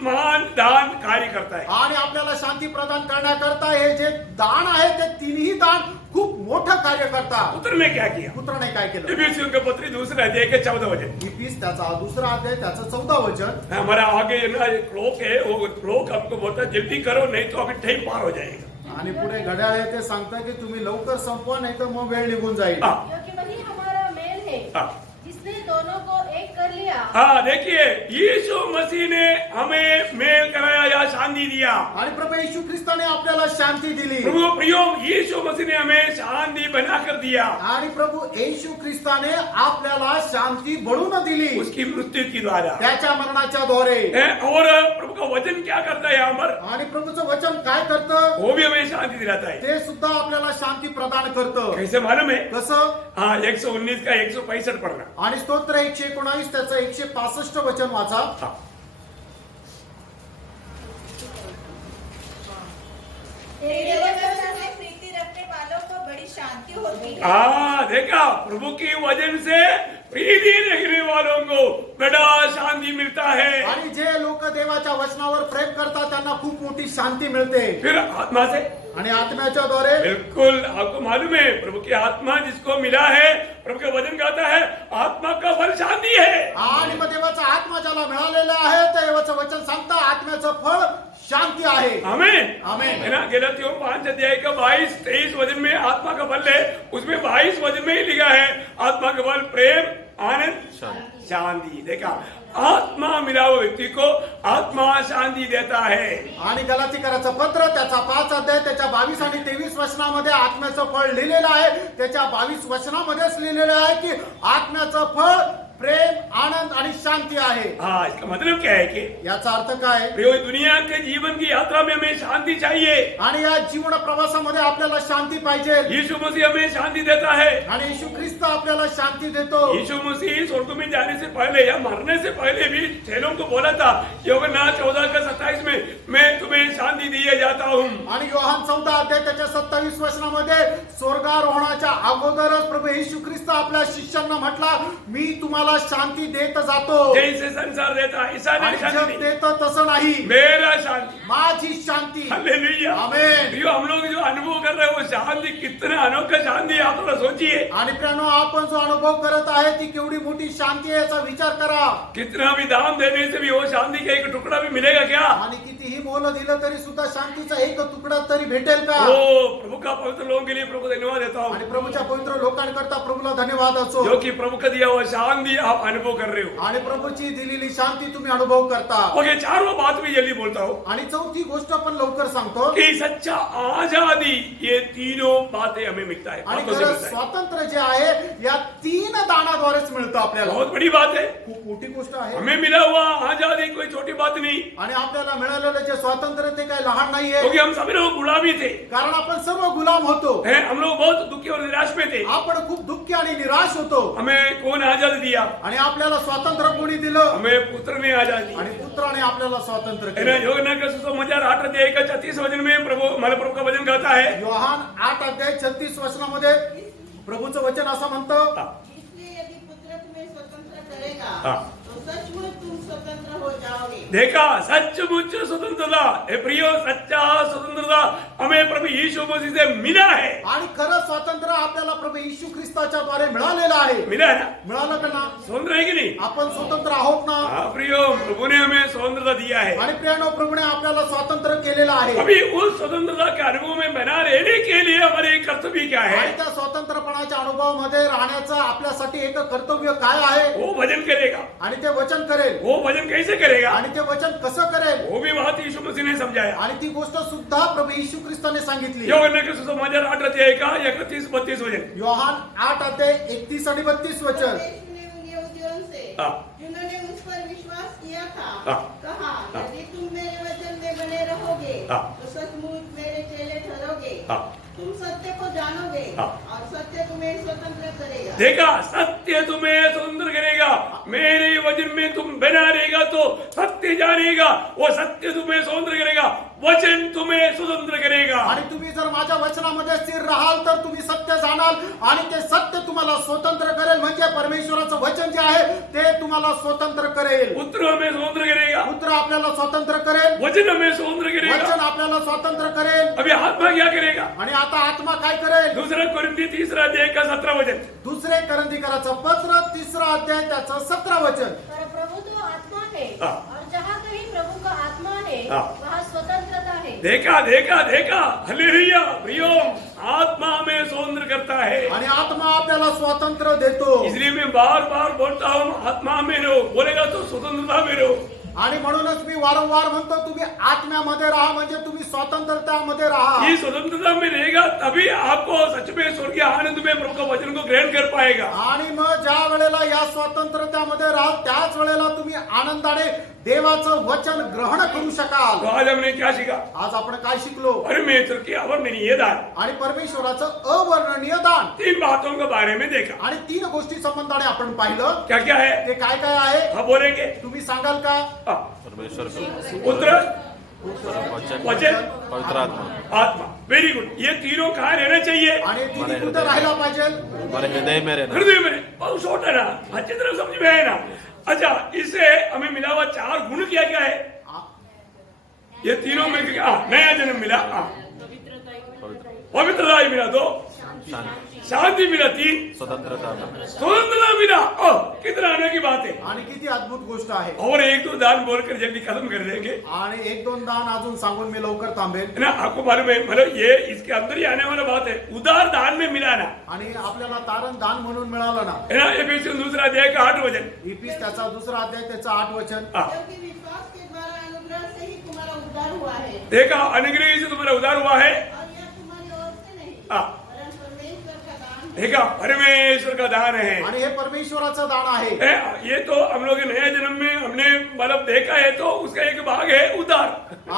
महान दान कार्य करता है। आणि आपल्याला शांती प्रदान करण्याकरता हे जे दान आहे ते तिन्ही दान खूप मोठं कार्य करतात। पुत्र ने क्या किया? पुत्राने काय केलं? इफिसियों के पत्री दूसरा अध्याय के 14 वचन। इफिस त्याचा दुसरा अध्याय त्याचं 14 वचन। हमारा आगे ना एक श्लोक है, वो श्लोक आपको बोलता है जल्दी करो नहीं तो अभी टाइम पार हो जाएगा। आणि पुढे घड्याळ आहे ते सांगतं की तुम्ही लवकर संपवा नाही तर मग वेळ निघून जाईल। हाँ क्योंकि वही हमारा मेल है हाँ जिसने दोनों को एक कर लिया। हाँ, देखिए यीशु मसीह ने हमें मेल कराया या शांति दिया। आणि प्रभू येशू ख्रिस्ताने आपल्याला शांती दिली। प्रभु प्रियो यीशु मसीह ने हमें शांति बनाकर दिया। आणि प्रभू येशू ख्रिस्ताने आपल्याला शांती बनवून दिली उसकी मृत्यु के द्वारा त्याच्या मरणाच्या द्वारे। और प्रभु का वचन क्या करता है यहाँ पर? आणि प्रभूचं वचन काय करतं? वो भी हमें शांति दिलाता है। ते सुद्धा आपल्याला शांती प्रदान करतं। कैसे मालूम है? कसं? हाँ, 119 का 165 पढ़ना। आणि स्तोत्र 119 त्याचं 165 वचन वाचा। हाँ। तेरे वचन से प्रीति रखने वालों को बड़ी शांति होती है। हाँ, देखा, प्रभु के वचन से प्रीति रखने वालों को बड़ा शांति मिलता है। आणि जे लोक देवाच्या वचनावर प्रेम करतात त्यांना खूप मोठी शांती मिळते। फिर आत्मा से, आणि आत्म्याच्या द्वारे बिल्कुल आपको मालूम है प्रभु की आत्मा जिसको मिला है, प्रभु का वचन कहता है आत्मा का फल शांति है। आणि मग देवाचा आत्मा ज्याला मिळालेला आहे त्या देवाचं वचन सांगता आत्म्याचं फळ शांति आहे। आमीन आमीन। है ना, गलातियों 5 अध्याय का 22-23 वचन में आत्मा का फल है, उसमें 22 वचन में ही लिखा है आत्मा का फल प्रेम, आनंद, शांति। देखा, आत्मा मिला हुआ व्यक्ति को आत्मा शांति देता है। आणि गलातीकराचं पत्र त्याचा 5 अध्याय त्याच्या 22 आणि 23 वचनामध्ये आत्म्याचं फळ लिहिलेलं आहे। त्याच्या 22 वचनामध्येच लिहिलेलं आहे की आत्म्याचं फळ प्रेम, आनंद आणि शांती आहे। हाँ, इसका मतलब क्या है कि याचा अर्थ काय? प्रियो, दुनिया के जीवन की यात्रा में हमें शांति चाहिए। आणि या जीवन प्रवासामध्ये आपल्याला शांती पाहिजे। यीशु मसीह हमें शांति देता है। आणि येशू ख्रिस्त आपल्याला शांती देतो। यीशु मसीह स्वर्ग में जाने से पहले या मरने से पहले भी चेलों को बोला था, यूहन्ना 14 का 27 में, मैं तुम्हें शांति दिए जाता हूँ। आणि योहान 14 अध्याय त्याच्या 27 वचनामध्ये स्वर्गारोहणाच्या अगोदरच प्रभू येशू ख्रिस्त आपल्या शिष्यांना म्हटला, मी तुम्हाला शांती देत जातो। जैसे संसार देता ऐसा आणि नहीं जग शांति, देतं तसं नाही, मेरा शांति। माझी शांती। हालेलुया। आमेन। प्रियो, हम लोग जो अनुभव कर रहे हैं वो शांति कितना अनोखा शांति है, आप थोड़ा सोचिए। आणि प्रियानो, आपण जो अनुभव करत आहे ती केवढी मोठी शांती आहे याचा विचार करा। कितना भी दाम देने से भी वो शांति का एक टुकड़ा भी मिलेगा क्या? आणि कितीही मोल दिलं तरी सुद्धा शांतीचा एक तुकडा तरी भेटेल का? ओ प्रभु का पवित्र लोगों के लिए प्रभु को धन्यवाद देता हूँ, आणि प्रभूच्या पवित्र लोकांकरता प्रभूला धन्यवाद असो, जो कि प्रभु का दिया हुआ शांति आप अनुभव कर रहे हो। आणि प्रभूची दिलेली शांती तुम्ही अनुभव करता। ओके, चारों बात भी जल्दी बोलता हूँ आणि चौथी गोष्ट पण लवकर सांगतो कि सच्चा आजादी, ये तीनों बातें हमें मिलता है, आणि बातों से खरं मिलता है। स्वातंत्र्य जे आहे या 3 दानाद्वारेच मिळतं आपल्याला। बहुत बड़ी बात है, खूप मोठी गोष्ट आहे। हमें मिला हुआ आजादी कोई छोटी बात नहीं, आणि आपल्याला मिळालेलं जे स्वातंत्र्य ते काही लहान नाहीये, क्योंकि हम सभी लोग गुलामी थे। कारण आपण सर्व गुलाम होतो। हम लोग बहुत दुखी और निराश में थे। आपण खूप दुःखी आणि निराश होतो। हमें कौन आजादी दिया? आणि आपल्याला स्वातंत्र्य कोणी दिलं? हमें पुत्र ने आजादी। आणि पुत्राने आपल्याला स्वातंत्र्य है ना, दिलं। यूहन्ना का सुसमाचार 8 अध्याय का 36 वचन में प्रभु का वचन कहता है, योहान 8 अध्याय 36 वचनामध्ये प्रभूचं वचन असं म्हणतं, इसलिए यदि पुत्र तुम्हें स्वतंत्र करेगा हाँ। तो सचमुच तुम स्वतंत्र हो जाओगे। देखा सचमुच स्वतंत्रता, हे प्रियो सच्चा स्वतंत्रता हमें प्रभु यीशु मसीह से मिला है. आणि खरं स्वातंत्र्य आपल्याला प्रभू येशू ख्रिस्ताच्या द्वारे मिळालेलं आहे. मिला है ना? मिळालं का ना? स्वतंत्र है कि नहीं? आपण स्वतंत्र आहोत ना? हाँ प्रियो, प्रभु ने हमें स्वतंत्रता दिया है. आणि प्रियानो, प्रभूने आपल्याला स्वातंत्र्य केलेलं आहे. अभी उस स्वतंत्रता के अनुभव में बना रहने के लिए हमारे कर्तव्य क्या है? आणि त्या स्वतंत्रपणाच्या अनुभवामध्ये राहण्याचं आपल्यासाठी एक कर्तव्य काय आहे? वो भजन करेगा. आणि ते वचन करेल. वो भजन कैसे करेगा? आणि ते वचन कसं करेल? वो भी बात यीशु मसीह ने समझाया. आणि ती गोष्ट सुद्धा प्रभू येशू ख्रिस्ताने सांगितली. యోహన్న के सुसमाचार 8 अध्याय का 31-32 वचन. योहान 8 अध्याय 31 आणि 32 वचन. यीशु ने उन यहूदियों से हाँ। जिन्होंने मुझ पर विश्वास किया था हाँ। कहा, हाँ। यदि तुम मेरे वचन में बने रहोगे हाँ। तो सचमुच मेरे चेले ठहरोगे. हाँ। तुम सत्य को जानोगे हाँ। और सत्य तुम्हें स्वतंत्र करेगा. देखा, सत्य तुम्हें स्वतंत्र करेगा. मेरे वचन में तुम बना रहेगा तो सत्य जानेगा. वो सत्य तुम्हें स्वतंत्र करेगा. वचन तुम्हें स्वतंत्र करेगा. आणि तुम्ही जर माझ्या वचनामध्ये स्थिर राहाल तर तुम्ही सत्य जाणाल आणि ते सत्य तुम्हाला स्वतंत्र करेल. म्हणजे परमेश्वराचं वचन जे आहे ते तुम्हाला स्वतंत्र करेल. पुत्र हमें स्वतंत्र करेगा. पुत्र आपल्याला स्वतंत्र करेल. वचन हमें स्वतंत्र करेगा. वचन आपल्याला स्वतंत्र करेल. अभी आत्मा क्या करेगा? आणि आता आत्मा काय करेल? 2 कोरिंथी 3 अध्याय का 17 वचन. दुसरे करंदीकराचं पत्र 3 अध्याय त्याचं 17 वचन. पर प्रभु तो आत्मा है हाँ। और जहाँ कहीं प्रभु का आत्मा है हाँ। वहाँ स्वतंत्रता है. देखा देखा देखा, हालेलुया. प्रियो, आत्मा हमें स्वतंत्र करता है. आणि आत्मा आपल्याला स्वातंत्र्य देतो. इसलिए मैं बार बार बोलता हूँ, आत्मा में रहो. बोलेगा तो स्वतंत्रता में रहो. आणि म्हणूनच मी वारंवार म्हणतो, तुम्ही आत्म्यामध्ये राहा म्हणजे तुम्ही स्वतंत्रतामध्ये राहा. ये स्वतंत्रता में रहेगा तभी आपको सच में स्वर्गीय आनंद में प्रभु का वचन को ग्रहण कर पाएगा. आणि मग ज्या वेळेला या स्वतंत्रतामध्ये राहाल त्याच वेळेला तुम्ही आनंदाने देवाचं वचन ग्रहण करू शकाल. तो आज हमने क्या सीखा? आज आपण काय शिकलो? परमेश्वर की अवर्णनीय दान. आणि परमेश्वराचं अवर्णनीय दान 3 बातों के बारे में देखा. आणि 3 गोष्टी संबंधाने आपण पाहिलं. क्या क्या है? ते काय काय आहे हम बोलेंगे. तुम्ही सांगाल का? हाँ, परमेश्वर का पुत्र, वचन, वचन, पवित्र आत्मा आत्मा. Very good. ये तीनों कहाँ रहना चाहिए? आणि तिने कुठं राहायला पाहिजे? हमारे हृदय में रहना. हृदय में. बहुत शॉर्ट है ना, अच्छी तरह समझ में आए ना. अच्छा, इसे हमें मिला हुआ 4 गुण क्या क्या है? ये तीनों में नया जन्म मिला. पवित्रता ही मिला. 2 शांति, शांति मिला. 3 स्वतंत्रता, स्वतंत्रता मिला. कितना आने की बात है. आणि किती अद्भुत गोष्ट आहे. और 1-2 दान बोलकर जल्दी खत्म कर देंगे. आणि 1-2 दान अजून सांगून मी लवकर थांबेल. है ना, आपको मालूम है, मतलब ये इसके अंदर ही आने वाला बात है. उदार दान में मिला ना, आणि आपल्याला तारण दान म्हणून मिळालं ना. है ना. एफेसियन 2 अध्याय का 8 वचन. इफिस त्याचा 2 अध्याय त्याचा 8 वचन. क्योंकि विश्वास के द्वारा अनुग्रह से ही तुम्हारा उद्धार हुआ है देखा, अनुग्रह से तुम्हारा उदार हुआ है. और यह तुम्हारी ओर से नहीं हाँ। वरन परमेश्वर का दान है. देखा, परमेश्वर का दान है. आणि हे परमेश्वराचं दान आहे. ये तो हम लोग नए जन्म में हमने मतलब देखा है, तो उसका एक भाग है उदार.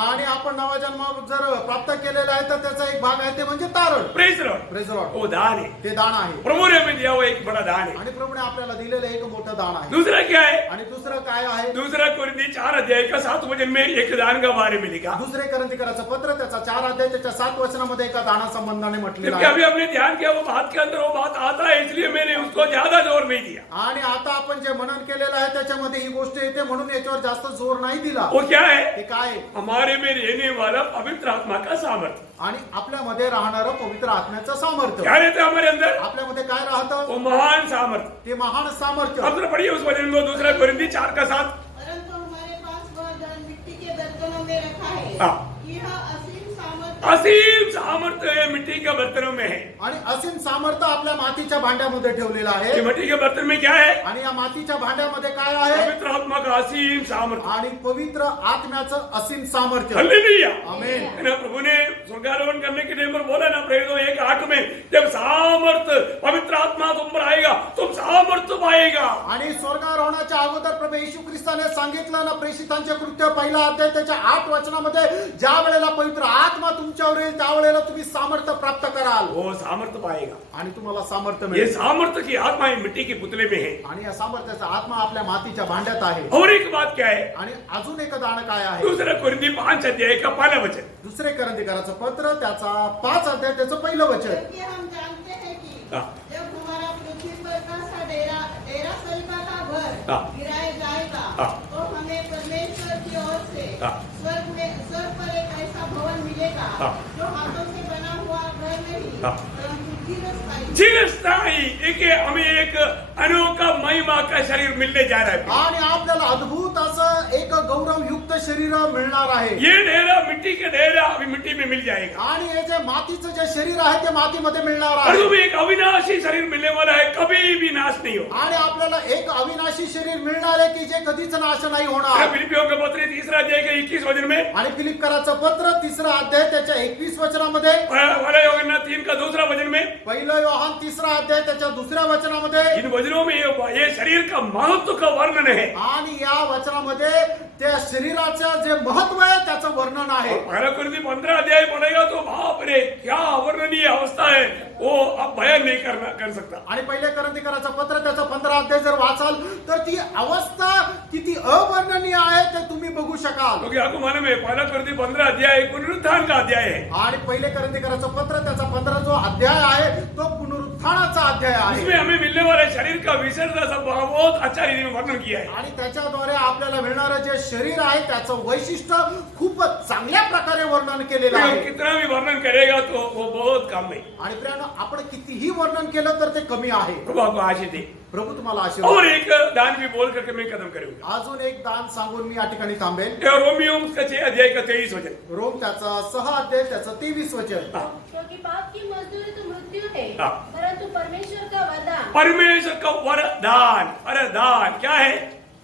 आणि आपण नवा जन्म जर प्राप्त केलेला आहे तर त्याचा एक भाग आहे ते म्हणजे तारण. Praise Lord. Praise Lord. वो दान है. ते दान आहे. प्रभु ने हमें दिया हुआ एक बड़ा दान है. आणि प्रभूने आपल्याला दिलेलं एक मोठं दान आहे. दूसरा क्या है? आणि दुसरं काय आहे? 2 कोरिन्थी 4 अध्याय का 7 वचन में एक दान का बारे में लिखा. दुसरे करंदीकराचं पत्र त्याचा 4 अध्याय त्याच्या 7 वचनामध्ये एका दाना संबंधाने म्हटलेलं क्योंकि आहे. अभी हमने ध्यान किया वो बात के अंदर वो बात आता है, इसलिए मैंने उसको ज्यादा जोर नहीं दिया. आणि आता आपण जे मनन केलेलं आहे त्याच्यामध्ये ही गोष्ट येते म्हणून याच्यावर जास्त जोर नाही दिला. वो क्या है? ते काय आहे? हमारे में रहने वाला पवित्र आत्मा का सामर्थ्य. आणि आपल्यामध्ये राहणारं पवित्र आत्म्याचं सामर्थ्य. क्या रहता है हमारे अंदर? आपल्यामध्ये काय राहतं? वो महान सामर्थ्य. ते महान सामर्थ्य. अब तो पढ़िए उस वचन को. 2 कोरिन्थी 4 का 7. परंतु हमारे पास वह धन मिट्टी के बर्तनों में रखा है. हाँ। यह असीम सामर्थ्य असीम सामर्थ्य मिट्टी के बर्तनों में है. आणि असीम सामर्थ्य आपल्या मातीच्या भांड्यामध्ये ठेवलेलं ये आहे. मिट्टी के बर्तन में क्या है? आणि या मातीच्या भांड्यामध्ये काय आहे? पवित्र आत्मा का असीम सामर्थ्य. आणि पवित्र आत्म्याचं असीम सामर्थ्य. हालेलुया. आमेन. है ना, प्रभु ने स्वर्गारोहण करने के टाइम पर बोला ना, प्रेरितों 1:8 में, जब सामर्थ्य पवित्र आत्मा तुम पर आएगा तुम सामर्थ्य पाएगा. आणि स्वर्गारोहणाच्या अगोदर प्रभू येशू ख्रिस्ताने सांगितलं ना, प्रेषितांचे कृत्य 1 अध्याय त्याच्या 8 वचनामध्ये, ज्या वेळेला पवित्र आत्मा तुमच्यावर येईल त्यावेळेला तुम्ही सामर्थ्य प्राप्त कराल. वो सामर्थ्य पाएगा. आणि तुम्हाला सामर्थ्य ये मिळेल. सामर्थ्य की आत्मा ही मिट्टी के पुतले में है. आणि या सामर्थ्याचा आत्मा आपल्या मातीच्या भांड्यात आहे. और एक बात क्या है? आणि अजून एक दान काय आहे? 2 कोरिन्थी 5 अध्याय का 1 वचन. दुसरे करंदीकराचं पत्र त्याचा 5 अध्याय त्याचं 1 वचन. क्योंकि हम जानते हैं कि हाँ। जब हमारा पृथ्वी पर का सा डेरा डेरा सल्फा का घर हाँ। गिराया जाएगा हाँ। तो हमें परमेश्वर की हाँ। स्वर्ग पर एक ऐसा भवन मिलेगा हाँ। जो हाथों से बना हुआ घर नहीं हाँ। परंतु चिरस्थायी चिरस्थायी एक हमें एक अनोखा महिमा का शरीर मिलने जा रहा है। आणि आपल्याला अद्भुत असं एक गौरवयुक्त शरीर मिळणार आहे ये ढेरा मिट्टी के ढेरा अभी मिट्टी में मिल जाएगा आणि हे जे मातीचं जे शरीर आहे ते मातीमध्ये मिळणार और आहे तुम्हें एक अविनाशी शरीर मिलने वाला है, कभी भी नाश नहीं हो। आणि आपल्याला एक अविनाशी शरीर मिळणार आहे की जे कधीच नाश नाही होणार फिलिपियों के पत्र 3 अध्याय के 21 वचन में, आणि फिलिप्पीकराचं पत्र 3 अध्याय त्याच्या 21 वचनामध्ये, वाला योगन्ना 3 का 2 वचन में, पहिलं योहान 3 अध्याय त्याच्या 2 वचनामध्ये, इन वचनों में ये शरीर का महत्व का वर्णन है। आणि या वचनामध्ये त्या शरीराचं जे महत्व आहे त्याचं वर्णन आहे. पहला कुरिन्थी 15 अध्याय पढ़ेगा तो बाप रे क्या अवर्णनीय अवस्था है, वो आप बयान नहीं कर सकता। आणि पहिले करंथीकराचं पत्र त्याचा 15 अध्याय जर वाचाल तर ती अवस्था किती अवर्णनीय आहे ते तुम्ही बघू शकाल. क्योंकि आपको मालूम है पहला कुरिन्थी 15 अध्याय पुनरुत्थान का अध्याय है। आणि पहिले करंथीकराचं पत्र त्याचा 15 जो अध्याय आहे तो पुनरुत्थानाचा अध्याय उसमें आहे. हमें मिलने वाले शरीर का विशेषता सब बहुत अच्छा रीति में वर्णन किया है। आणि त्याच्याद्वारे आपल्याला मिळणारं जे शरीर आहे त्याचं वैशिष्ट्य खूपच चांगल्या प्रकारे वर्णन केलेलं हम आहे. कितना भी वर्णन करेगा तो वो बहुत कम है। आणि प्रियानो आपण कितीही वर्णन केलं तर ते कमी आहे. प्रभु आपको आशीष दे। प्रभू तुम्हाला और आशीर्वाद. एक दान भी बोल करके मैं खत्म करूंगा। अजून एक दान सांगून मी या ठिकाणी थांबेल. रोमियो उसका 6 अध्याय का 23 वचन। रोम त्याचा 6 अध्याय त्याचं 23 वचन. क्योंकि पाप की मजदूरी तो मृत्यु है, हाँ। परंतु परमेश्वर का वरदान परमेश्वर का वरदान, वरदान क्या है?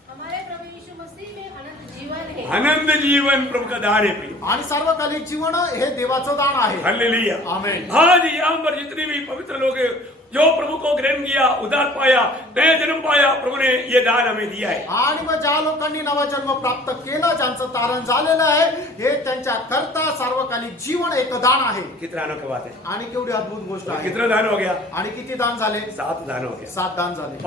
हमारे प्रभु यीशु मसीह में अनंत जीवन है। आनंद जीवन प्रभु का दान है प्रिय। आणि सार्वकालिक जीवन हे देवाचं दान आहे. हालेलुया। आमेन. आज यहाँ पर जितने भी पवित्र लोग हैं, जो प्रभु को ग्रहण किया, उद्धार पाया, नया जन्म पाया, प्रभु ने ये दान हमें दिया है। आणि मग ज्या लोकांनी नवा जन्म प्राप्त केला, ज्यांचं तारण झालेलं आहे, हे त्यांच्या करता सार्वकालिक जीवन एक दान आहे. कितना अनोखी बात है। आणि केवढी अद्भुत गोष्ट आहे. कितना दान हो गया? आणि किती दान झाले? 7 दान हो गया। 7 दान झाले.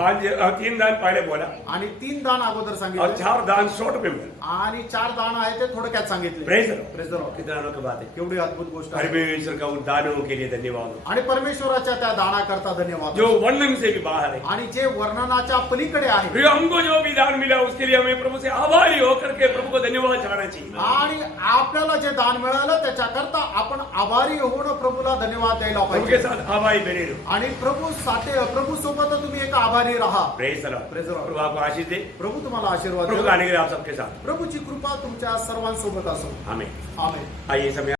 3 दान पहले बोला आणि 3 दान अगोदर और सांगितले 4 दान शॉर्ट में बोला। आणि 4 दान आहे ते थोडक्यात सांगितले. Praise low. Praise the Lord. कितना अनोखी बात है। केवढी अद्भुत गोष्ट आहे. परमेश्वर का उन दानों के लिए धन्यवाद हो, आणि परमेश्वराच्या त्या दानाकरता धन्यवाद. जो वर्णन से भी बाहर है। आणि जे वर्णनाच्या पलीकडे आहे. फिर हमको जो भी दान मिला उसके लिए हमें प्रभु से आभारी होकर के प्रभु को धन्यवाद चढ़ाना चाहिए। आणि आपल्याला जे दान मिळालं त्याच्याकरता आपण आभारी होऊन प्रभूला धन्यवाद द्यायला प्रभु के पाहिजे. साथ आभारी बने रहो। आणि प्रभू सोबत तुम्ही एक आभारी राहा. Praise the Lord. Praise the Lord. प्रभु आपको आशीष दे। प्रभू तुम्हाला आशीर्वाद प्रभु देवो. का अनुग्रह आप सबके साथ। प्रभूची कृपा तुमच्या सर्वांसोबत असो. आमीन। आमेन. आइए समय